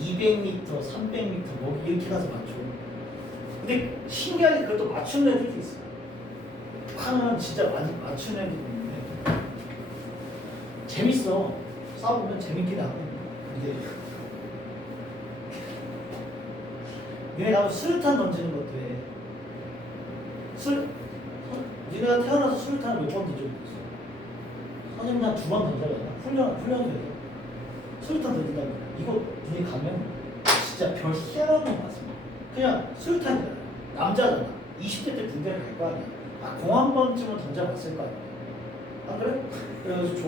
200m, 300m 뭐 이렇게 가서 맞춰. 근데 신기하게 그것도 맞추는 애들도 있어요. 하나는 진짜 맞추는 애들이 있는데 재밌어. 싸우면 재밌긴 하고. 근데 니네가 한번 수류탄 던지는 것도 해. 니네가 태어나서 수류탄을 몇 번 던져봤어? 선생님 한 2번 던져봤나? 훈련소에서 수류탄 던진다고. 이거 니네 가면 진짜 별 희한한 건 맞습니다. 그냥 수류탄이잖아. 남자잖아. 20대 때 군대를 갈 거 아니야. 아, 공 한 번쯤은 던져봤을 거 아니야. 안 그래? 그래서 줘.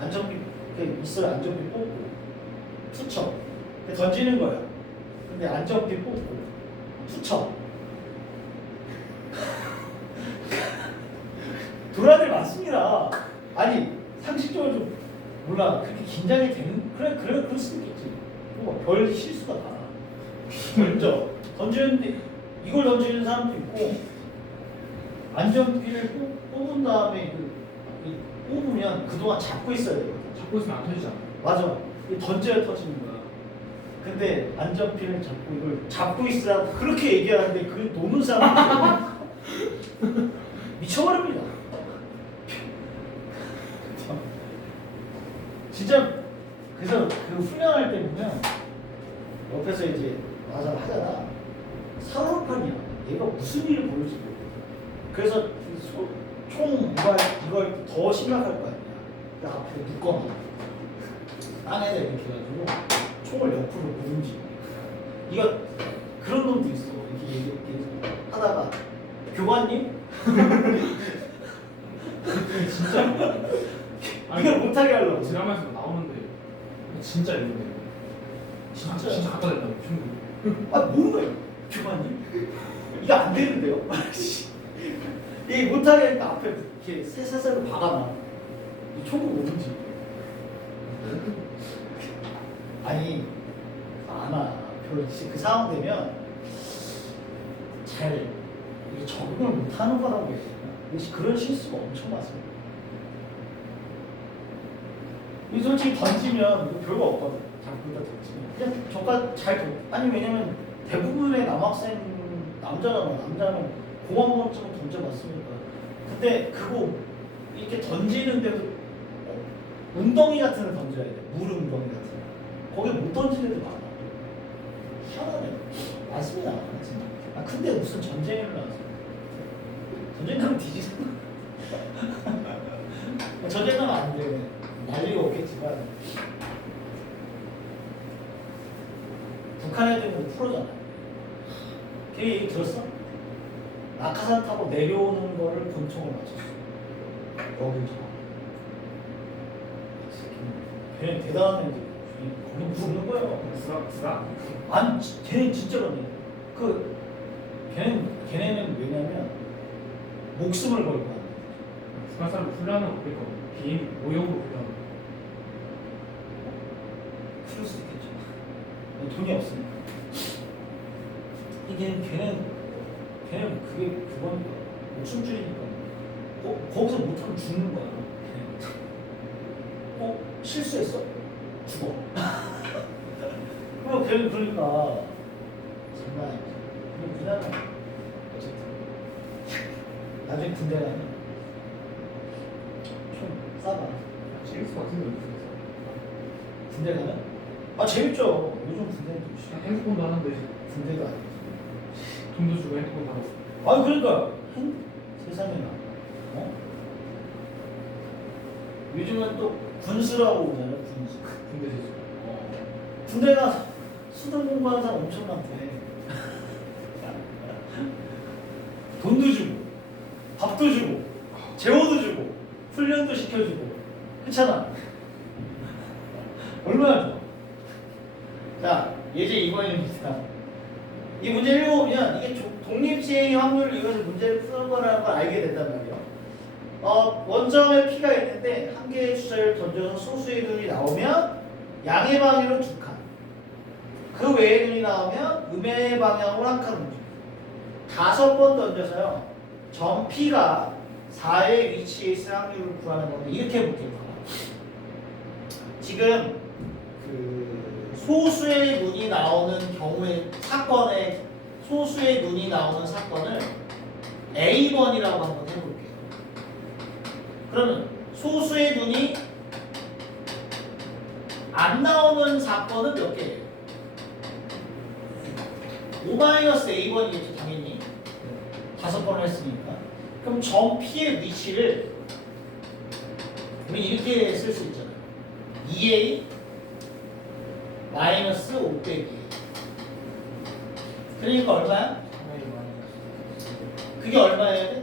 안전비 있어야 안전비 뽑고 투척. 던지는 거야. 근데 안전비 뽑고 투척. 도라들 많습니다. 아니 상식적으로 좀 몰라. 그렇게 긴장이 되는 그래 그럴 수도 있겠지. 별 실수가 많아. 던지는데 이걸 던지는 사람도 있고 안전비를 뽑은 다음에 뽑으면 그동안 잡고 있어야 되거든. 잡고 있으면 안 터지잖아. 맞아. 던져야 터지는 거야. 근데 안전핀을 잡고 이걸 잡고 있으라고 그렇게 얘기하는데 그걸 노는 사람이 미쳐버립니다. 진짜 그래서 그 훈련할 때 보면 옆에서 이제 와서 하잖아. 사로판이야. 얘가 무슨 일을 보일지 모르겠어. 그래서 총 이걸 더 심각할 거 아니야. 그 앞에 묶어놔. 안에다 이렇게 해가지고 총을 옆으로 못 움직여. 이거 그런 놈도 있어. 이렇게 얘기 하다가 교관님? 진짜. 이걸 못하게 하려고. 드라마에서 나오는데 진짜 이런데. 진짜 갖다 댔다고 충분히. 아 뭐예요, 교관님? 이거 안 되는데요? 이게 못하게 하니까 앞에 이렇게 세세세로 박아놔. 이 총을 못 움직여. 아니 아마 그 상황 되면 잘 이게 적응을 못하는 거라고 해야 되나? 그런 실수가 엄청 많습니다. 이 솔직히 던지면 별거 없거든. 장군다 던지면 그냥 저가 아니 왜냐면 대부분의 남자는 공 한 번쯤은 던져봤으니까. 근데 그거 이렇게 던지는데도 웅덩이 같은 데 던져야 돼. 물 웅덩이 같은 데. 거기 못 던지는 애들 많아. 희한하네. 많습니다. 진짜. 아 근데 무슨 전쟁을 나왔어. 전쟁 나면 뒤지잖아. 전쟁 나면 안 돼. 난리가 없겠지만 북한 애들은 프로잖아. 걔 얘기 들었어? 낙하산 타고 내려오는 거를 권총을 맞췄어. 여기서. 걔는 대단한 애들. 거기 죽는 거예요. 쓰라. 아니, 걔는 진짜 그러네. 걔네는 왜냐면 목숨을 걸고 하는. 북한 사람 훈련은 어떨 거고 비행 모형으로 훈련. 그럴 수도 있겠죠. 돈이 없으니까. 걔는 그거니까 목숨줄이니까. 거기서 못하면 죽는 거야. 실수했어? 죽어. 걔는 그러니까 장난 아니지. 그냥 어쨌든 나중에 군대 가면 좀 싸봐. 재밌을 것 같은데. 군대 가면? 아 재밌죠. 요즘 군대는 핸드폰도 하는데 군대가 아니지. 돈도 주고 핸드폰 하고. 아 그러니까 세상에나. 요즘은 또 군수라고 오잖아요. 군수. 군대 되죠. 군대가 수능 공부하는 사람 엄청 많대. 돈도 주고, 밥도 주고, 재워도 주고, 훈련도 시켜주고, 그렇잖아. 얼마나 좋아. 자, 예제 2번입니다. 이 문제 읽어보면 이게 독립시행의 확률을 이용해서 문제를 푸는 거라는 걸 알게 된단 말이에요. 원점에 P가 있는데 한 개의 주사위를 던져서 소수의 눈이 나오면 양의 방향으로 2칸. 그 외의 눈이 나오면 음의 방향으로 1칸 움직여요. 5번 던져서요. 점 P가 4의 위치에 있을 확률을 구하는 건데 이렇게 해볼게요. 지금 그 소수의 눈이 나오는 경우에 사건에 소수의 눈이 나오는 사건을 A번이라고 한번 해볼게요. 그러면 소수의 눈이 안 나오는 사건은 몇 개예요? 5-A번이겠죠, 당연히. 5번을 했으니까. 그럼 점 P의 위치를 우리 이렇게 쓸 수 있잖아요. 2A 마이너스 5 빼기. 그러니까 얼마야? 그게 얼마여야 돼?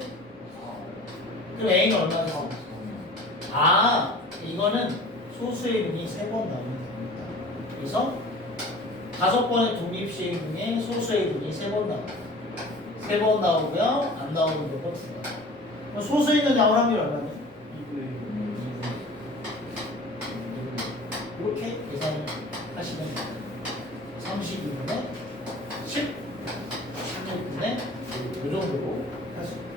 그럼 A는 얼마죠? 아, 이거는 소수의 눈이 3번 나오는 겁니다. 그래서 5번의 독립시행 중에 소수의 눈이 3번 나옵니다. 3번 나오고요. 안 나오는 경우가 2번. 그럼 소수의 눈이 나올 확률이 얼마죠? 2분의 1. 이렇게 계산을 하시면 됩니다. 32분의 10, 16분의 이 정도로 할 수 있습니다.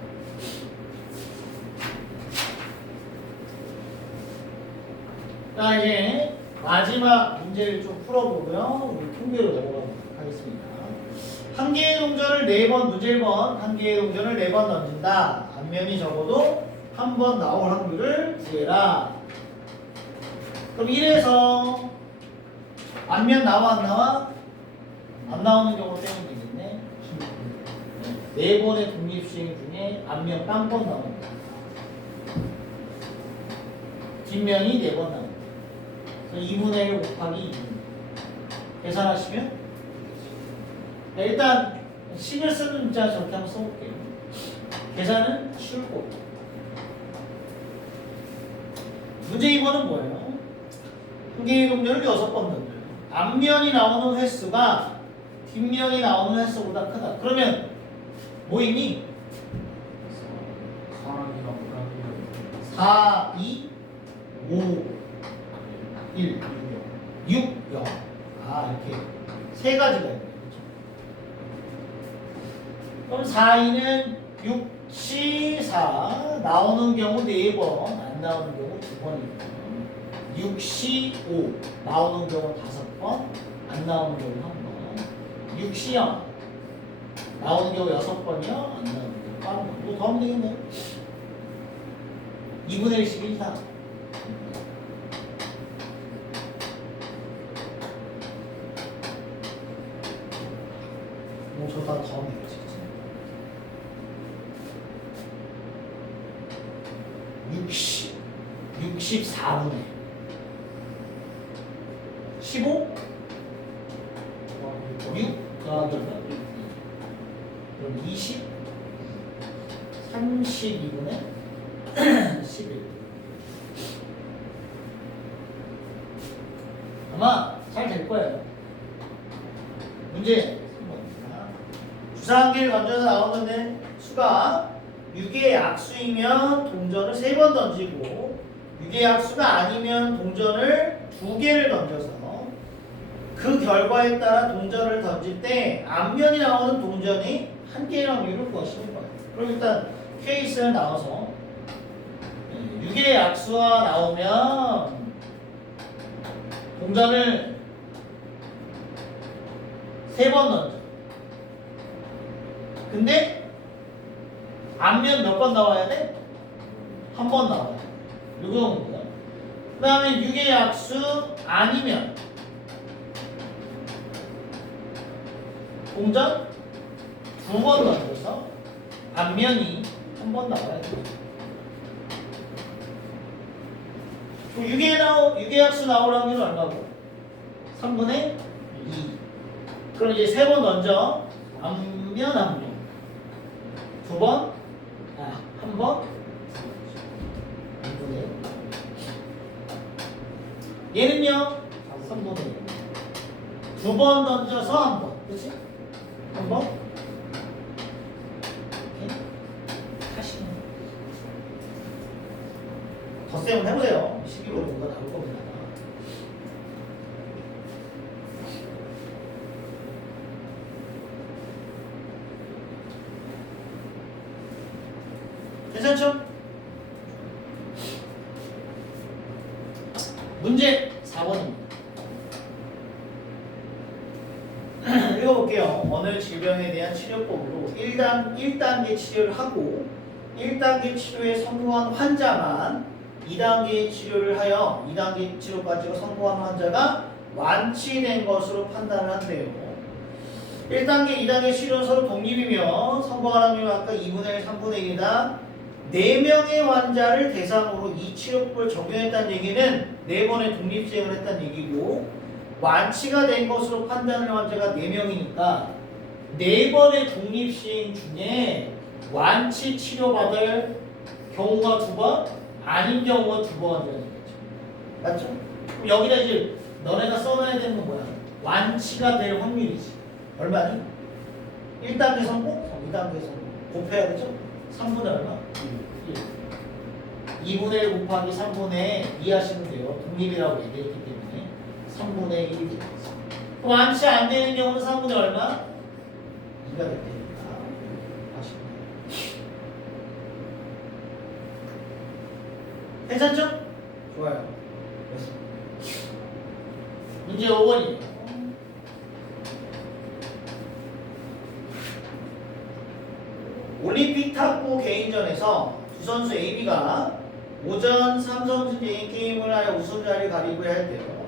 자, 이제 마지막 문제를 좀 풀어보고요. 우리 통계로 넘어가도록 하겠습니다. 한 개의 동전을 4번, 문제1번, 한 개의 동전을 4번 던진다. 앞면이 적어도 한 번 나올 확률을 구해라. 그럼 1에서 앞면 나와, 안 나와? 안 나오는 경우 빼면 되겠네. 4번의 독립시행 중에 앞면 딴번 나옵니다. 뒷면이 4번 나옵니다. 2분의 1 곱하기 2분의 1. 계산하시면 일단 10을 쓰는 문자 저렇게 한번 써볼게요. 계산은 쉬울 거고. 문제 2번은 뭐예요? 한 개의 동전을 6번 던져요. 앞면이 나오는 횟수가 뒷면이 나오는 횟수보다 크다. 그러면 뭐 있니? 4, 2, 5, 1, 6, 0. 아, 이렇게 세 가지가 있네요. 그럼 4, 2는 6, 4 나오는 경우 4번, 안 나오는 경우 2번이고요. 6, 5 나오는 경우 5번, 안 나오는 경우 1번. 6, 0 나오는 경우 6번이요, 안 나오는 경우 1번. 뭐 더 하면 되겠네요. 2분의 1씩 1, 4. 뭐 저다 더 하면 되겠지. 64분의 15? 6 더하기 그럼 20? 32분의 11. 아마 잘 될 거예요. 문제 3번입니다. 주사한 개를 던져서 나오는 수가 6의 약수이면 동전을 3번 던지고 6의 약수가 아니면 동전을 2개를 던져서 그 결과에 따라 동전을 던질 때 앞면이 나오는 동전이 1개의 확률을 구하시는 거예요. 그럼 일단 케이스를 나와서 6의 약수가 나오면 동전을 3번 던져. 근데 앞면 몇 번 나와야 돼? 한 번 나와야 돼. 요 정도고요. 그 다음에 6의 약수 아니면 동전 2번 던져서 앞면이 한 번 나와야 돼. 6의 약수 나올 확률은 얼마고? 3분의 2. 그럼 이제 3번 던져. 앞면 한 번. 2번, 한 번, 2분의 1. 얘는요, 3분의 1. 2번 던져서 한 번. 그치? 한 번. 이렇게 하시면. 덧셈을 해보세요. 11로 뭔가 나올 겁니다. 괜찮죠? 문제 4번입니다. 읽어볼게요. 어느 질병에 대한 치료법으로 1단계 치료를 하고 1단계 치료에 성공한 환자만 2단계 치료를 하여 2단계 치료까지로 성공한 환자가 완치된 것으로 판단을 한대요. 1단계, 2단계 치료는 서로 독립이며 성공한 확률은 아까 2분의 1, 3분의 1이다. 4명의 환자를 대상으로 이 치료법을 적용했다는 얘기는 4번의 독립시행을 했다는 얘기고 완치가 된 것으로 판단을 한 환자가 4명이니까 4번의 독립시행 중에 완치 치료받을 경우가 2번, 아닌 경우가 2번이라는 거죠. 맞죠? 그럼 여기다 이제 너네가 써놔야 되는 건 뭐야? 완치가 될 확률이지. 얼마니? 1단계 성공, 2단계 성공. 곱해야 되죠? 3분의 얼마? 1. 2분의 1 곱하기 3분의 2 하시면 돼요. 독립이라고 얘기했기 때문에 3분의 1이 되겠죠. 그럼 완치 안 되는 경우는 3분의 얼마? 2가 될 테니까 하시면 돼요. 괜찮죠? 좋아요. 됐습니다. 문제 5번이에요. 올림픽 탁구 개인전에서 두 선수 AB가 오전 3선수적인 게임을 하여 우승자를 가리고 할 때요.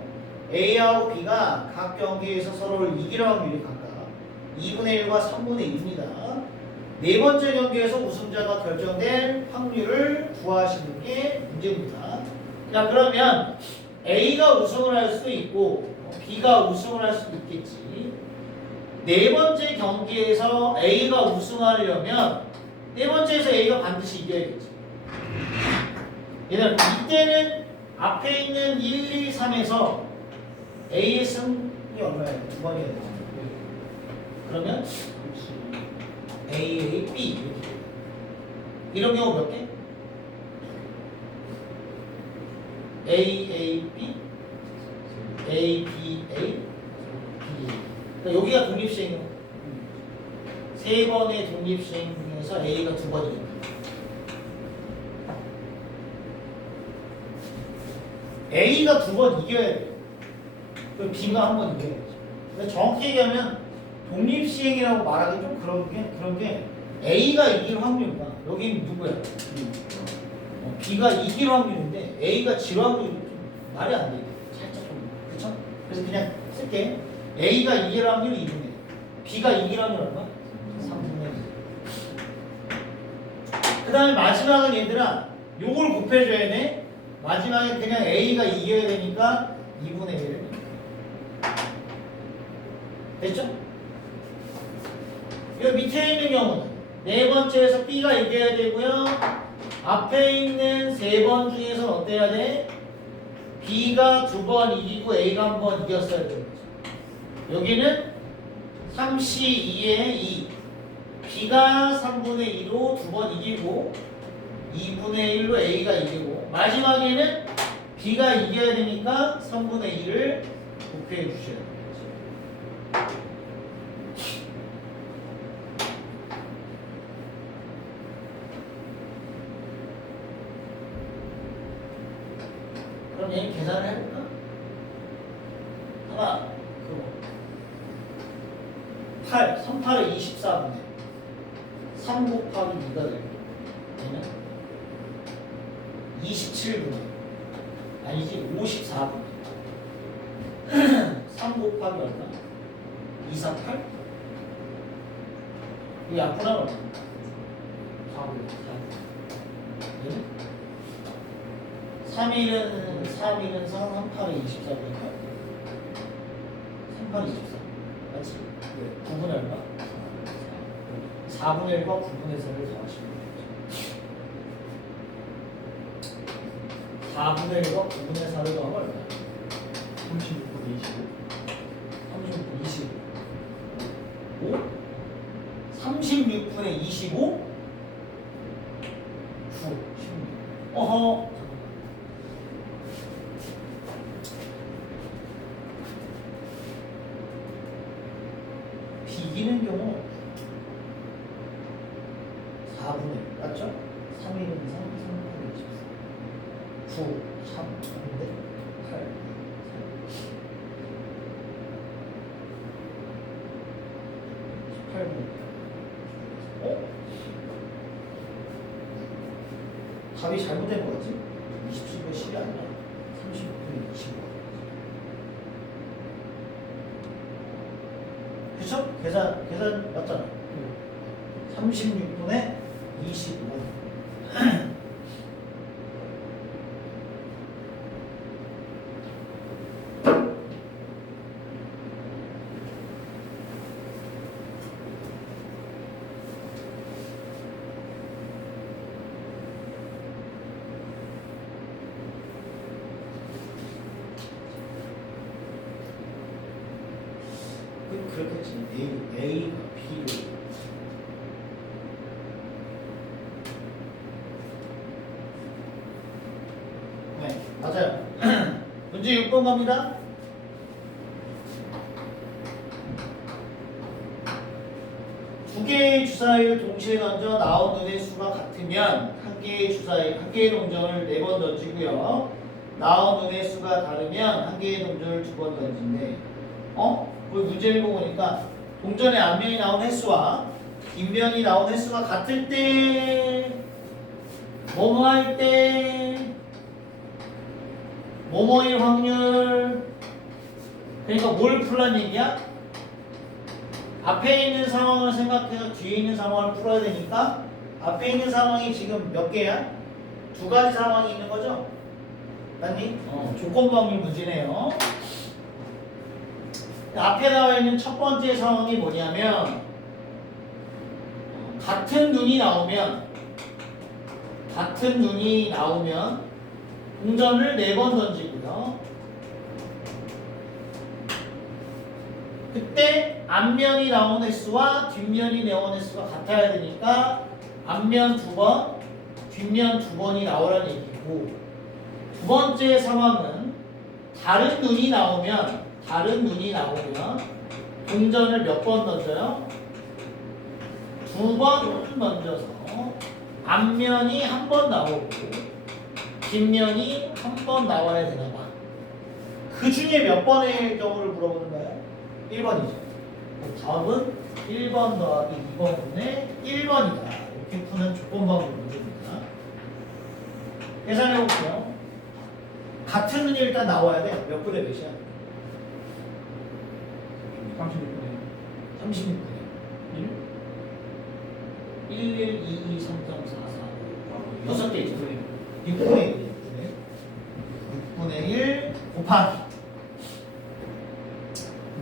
A하고 B가 각 경기에서 서로를 이길 확률이 각각 2분의 1과 3분의 1입니다. 네 번째 경기에서 우승자가 결정될 확률을 구하시는 게 문제입니다. 자, 그러면 A가 우승을 할 수도 있고 B가 우승을 할 수도 있겠지. 네 번째 경기에서 A가 우승하려면 네 번째에서 A가 반드시 이겨야겠지. 얘들아, 이때는 앞에 있는 1, 2, 3에서 A의 승이 얼마예요? 2번이어야 되지. 그러면 A, A, B 이렇게. 이런 경우 몇 개? A, A, B, A, B, A, B. 그러니까 여기가 독립시행이요. 세 번의 독립시행 중에서 A가 2번이겠다. A가 2번 이겨야 돼. 그리고 B가 한 번 이겨야 돼. 근데 정확히 얘기하면 독립시행이라고 말하기 좀 그런 게 A가 이길 확률과 여기 누구야? B가 이길 확률인데 A가 질 확률이 좀 말이 안 돼. 살짝 좀 그렇죠? 그래서 그냥 쓸게. A가 이길 확률이 2분의 1. B가 이길 확률 얼마? 3분의 1. 그 다음에 마지막은 얘들아 요걸 곱해줘야 돼. 마지막에 그냥 A가 이겨야 되니까 2분의 1. 됐죠? 요 밑에 있는 경우는 네 번째에서 B가 이겨야 되고요. 앞에 있는 세 번 중에서는 어때야 돼? B가 2번 이기고 A가 한 번 이겼어야 돼요. 여기는 3C2에 2. B가 3분의 2로 2번 이기고 2분의 1로 A가 이기고 마지막에는 B가 이겨야 되니까 3분의 2를 곱해 주셔야 돼요. 그럼 얘는 계산을 해볼까? 하나, 8, 3, 8에 24분의 3 곱하기 2가 되고 얘는 27분의 아니지 54분의 3 곱하기 얼마? 2, 4, 8? 이거 약분하면 얼마? 4분의 4. 얘는 3일은 3일은 3, 8에 24분의 3, 8에 24 맞지? 9분의 얼마? 4분의 1과 9분의 4를 더하시면 되죠. 4분의 1과 9분의 4를 더하면 얼마? 36분의 25. 36분의 25. 36분의 25? 9, 16. 어허. 비기는 경우 4분의 1 맞죠? 3일은 3, 3, 9, 3, 3인데 8, 18분. 답이 잘못된 거 같지? 27분 10이 아니라 30분 25. 그쵸? 계산 맞잖아. 36분에 25분. 그렇겠지. A가 B를. 네, 맞아요. 문제 6번 갑니다. 두 개의 주사위를 동시에 던져 나온 눈의 수가 같으면 한 개의 주사위, 한 개의 동전을 4번 던지고요. 나온 눈의 수가 다르면 한 개의 동전을 2번 던진대. 우리 문제 읽어보니까 동전의 앞면이 나온 횟수와 뒷면이 나온 횟수가 같을 때 뭐뭐 할 때 뭐뭐일 확률. 그러니까 뭘 풀란 얘기야? 앞에 있는 상황을 생각해서 뒤에 있는 상황을 풀어야 되니까 앞에 있는 상황이 지금 몇 개야? 2가지 상황이 있는 거죠? 맞니? 조건 확률 문제네요. 앞에 나와 있는 첫 번째 상황이 뭐냐면 같은 눈이 나오면 동전을 4번 던지고요. 그때 앞면이 나온 횟수와 뒷면이 나온 횟수가 같아야 되니까 앞면 2번, 뒷면 2번이 나오라는 얘기고, 두 번째 상황은 다른 눈이 나오면 동전을 몇 번 던져요? 2번 던져서 앞면이 한 번 나오고 뒷면이 한 번 나와야 되나 봐. 그 중에 몇 번의 경우를 물어보는 거예요? 1번이죠. 답은 1번 더하기 2번분의 1번이다. 이렇게 푸는 조건방법 문제입니다. 계산해 볼게요. 같은 눈이 일단 나와야 돼. 몇 분의 몇이야? 36분에 36분의 1, 1, 1, 2, 2, 3, 3, 4, 4, 5, 6개 있죠. 6분의 6분의 1 곱하기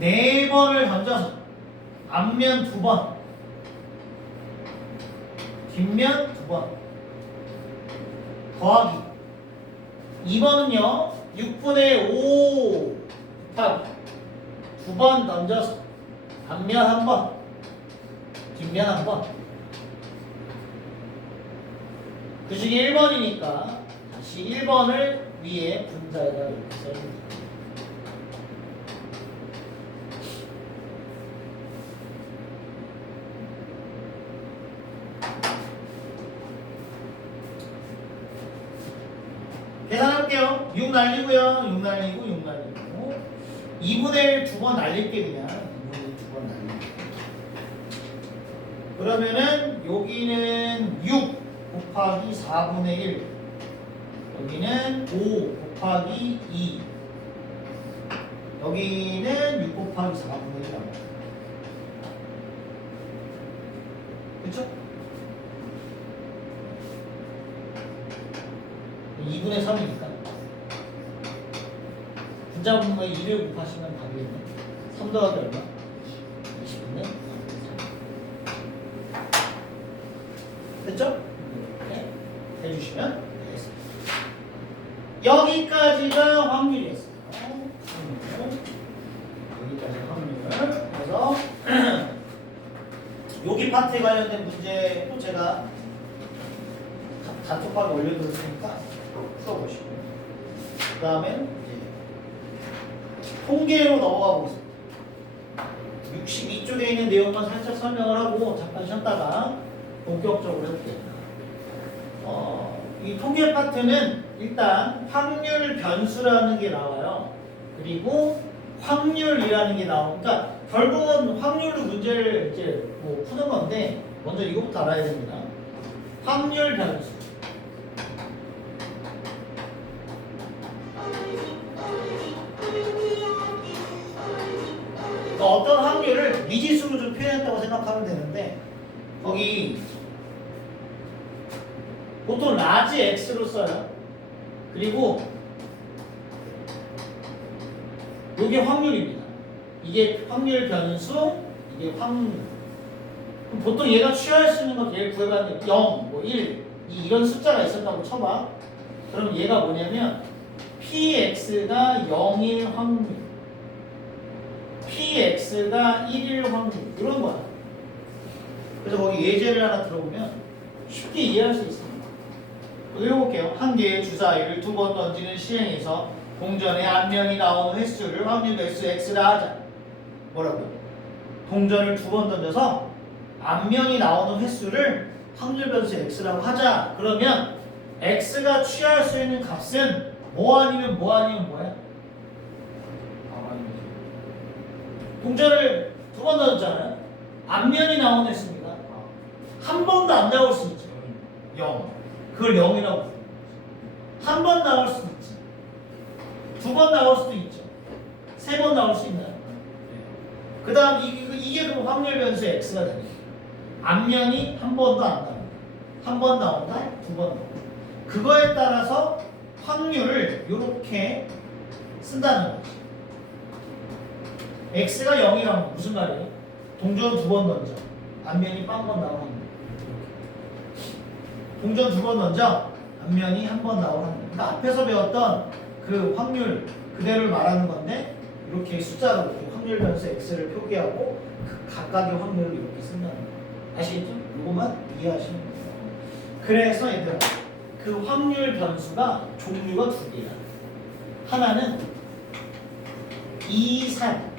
4번을 던져서 앞면 2번, 뒷면 2번 더하기 2번은요 6분의 5 곱하기 2번 던져서 앞면 1번, 뒷면 1번. 그 중에 1번이니까 다시 1번을 위에 분자에다 이렇게 써줍니다. 계산할게요. 6 날리고요. 6 날리고 6 날리고 2분의 1 두 번 날릴게. 그냥 2분의 1 두 번 날릴게. 그러면은 여기는 6 곱하기 4분의 1, 여기는 5 곱하기 2, 여기는 6 곱하기 4분의 1 나옵니다. 그쵸? 2분의 3이니까 분자 분모에 2를 곱하시면 답이겠네. 3 더하기 얼마? 20분의 3. 됐죠? 이렇게 해주시면 되겠습니다. 여기까지가 확률이었어요. 여기까지가 확률. 그래서 여기 파트에 관련된 문제도 제가 단톡방에 올려둘 테니까 풀어보시고요. 그 다음에 통계로 넘어가 보겠습니다. 62쪽에 있는 내용만 살짝 설명을 하고 잠깐 쉬었다가 본격적으로 해볼게요. 이 통계 파트는 일단 확률 변수라는 게 나와요. 그리고 확률이라는 게 나오니까 결국은 확률로 문제를 이제 뭐 푸는 건데 먼저 이거부터 알아야 됩니다. 확률 변수. 그러니까 어떤 확률을 미지수로 좀 표현했다고 생각하면 되는데 거기 보통 라지 X로 써요. 그리고 이게 확률입니다. 이게 확률 변수, 이게 확률. 그럼 보통 얘가 취할 수 있는 거 얘를 구해봤는데 0, 뭐 1, 2 이런 숫자가 있었다고 쳐봐. 그럼 얘가 뭐냐면 PX가 0일 확률, PX가 1일 확률 이런 거야. 그래서 거기 예제를 하나 들어보면 쉽게 이해할 수 있습니다. 읽어볼게요. 한 개의 주사위를 2번 던지는 시행에서 동전의 앞면이 나오는 횟수를 확률 배수 X라 하자. 뭐라고요? 동전을 2번 던져서 앞면이 나오는 횟수를 확률 변수 X라고 하자. 그러면 X가 취할 수 있는 값은 뭐 아니면 뭐 아니면 뭐야? 동전을 2번 던졌잖아요. 앞면이 나오는 횟수입니다. 한 번도 안 나올 수 있죠. 0. 그걸 0이라고 부르는 거지. 한 번 나올 수도 있지. 2번 나올 수도 있죠. 3번 나올 수 있나요? 그 다음 이게 그럼 확률 변수 X가 됩니다. 앞면이 한 번도 안 나옵니다. 한 번 나온다, 2번 나온다. 그거에 따라서 확률을 이렇게 쓴다는 거지. X가 0이라면 무슨 말이에요? 동전 2번 던져. 앞면이 빵번 나오는 거예요. 동전 2번 던져. 앞면이 한 번 나오는 거예요. 그러니까 앞에서 배웠던 그 확률 그대로 말하는 건데 이렇게 숫자로 이렇게 확률 변수 X를 표기하고 그 각각의 확률을 이렇게 쓴다는 거예요. 아시겠죠? 이것만 이해하시면 돼요. 그래서 얘들아 그 확률 변수가 종류가 2개야. 하나는 이산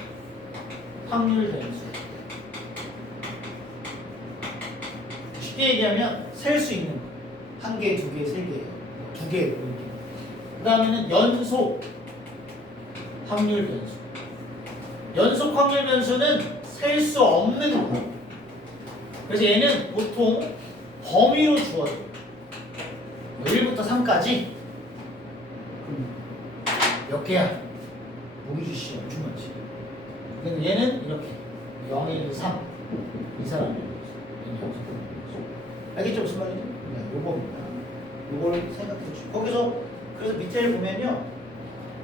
확률 변수. 쉽게 얘기하면 셀 수 있는 거. 1개, 2개, 3개, 2개 이렇게. 그 다음에는 연속 확률 변수. 연속 확률 변수는 셀 수 없는 거. 그래서 얘는 보통 범위로 주어져요. 1부터 3까지 몇 개야? 무기주시 엄청 많지. 근데 얘는 이렇게 0, 1, 3 이 사람이 알겠죠? 무슨 말이죠? 네, 요겁니다. 요걸 생각해 주시고 거기서 그래서 밑에를 보면요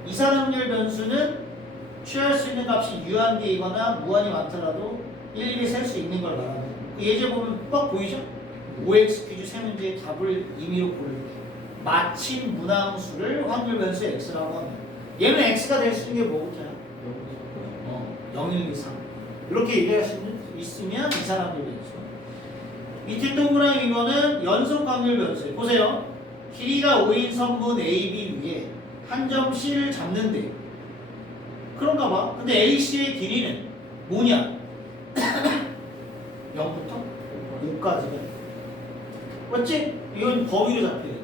이산 확률 변수는 취할 수 있는 값이 유한계이거나 무한히 많더라도 일일이 셀 수 있는 걸 말하는 거예요. 그 예제 보면 빡 보이죠? OX 퀴즈 세 문제의 답을 임의로 고를 때 마침 문항수를 확률 변수 X라고 하면 얘는 X가 될 수 있는 게 뭐부터야? 0, 1, 2, 3 이렇게 얘기할 수 있으면 이산 확률 변수. 밑에 동그라미 이거는 연속 확률 변수. 보세요. 길이가 5인 선분 AB 위에 한 점 C를 잡는데 그런가 봐. 근데 AC의 길이는 뭐냐? 0부터 5까지가. 맞지? 이건 범위로 잡혀야 돼.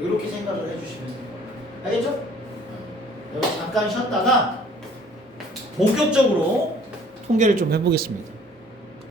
이렇게 생각을 해주시면 돼요. 알겠죠? 여기 잠깐 쉬었다가 본격적으로 통계를 좀 해보겠습니다.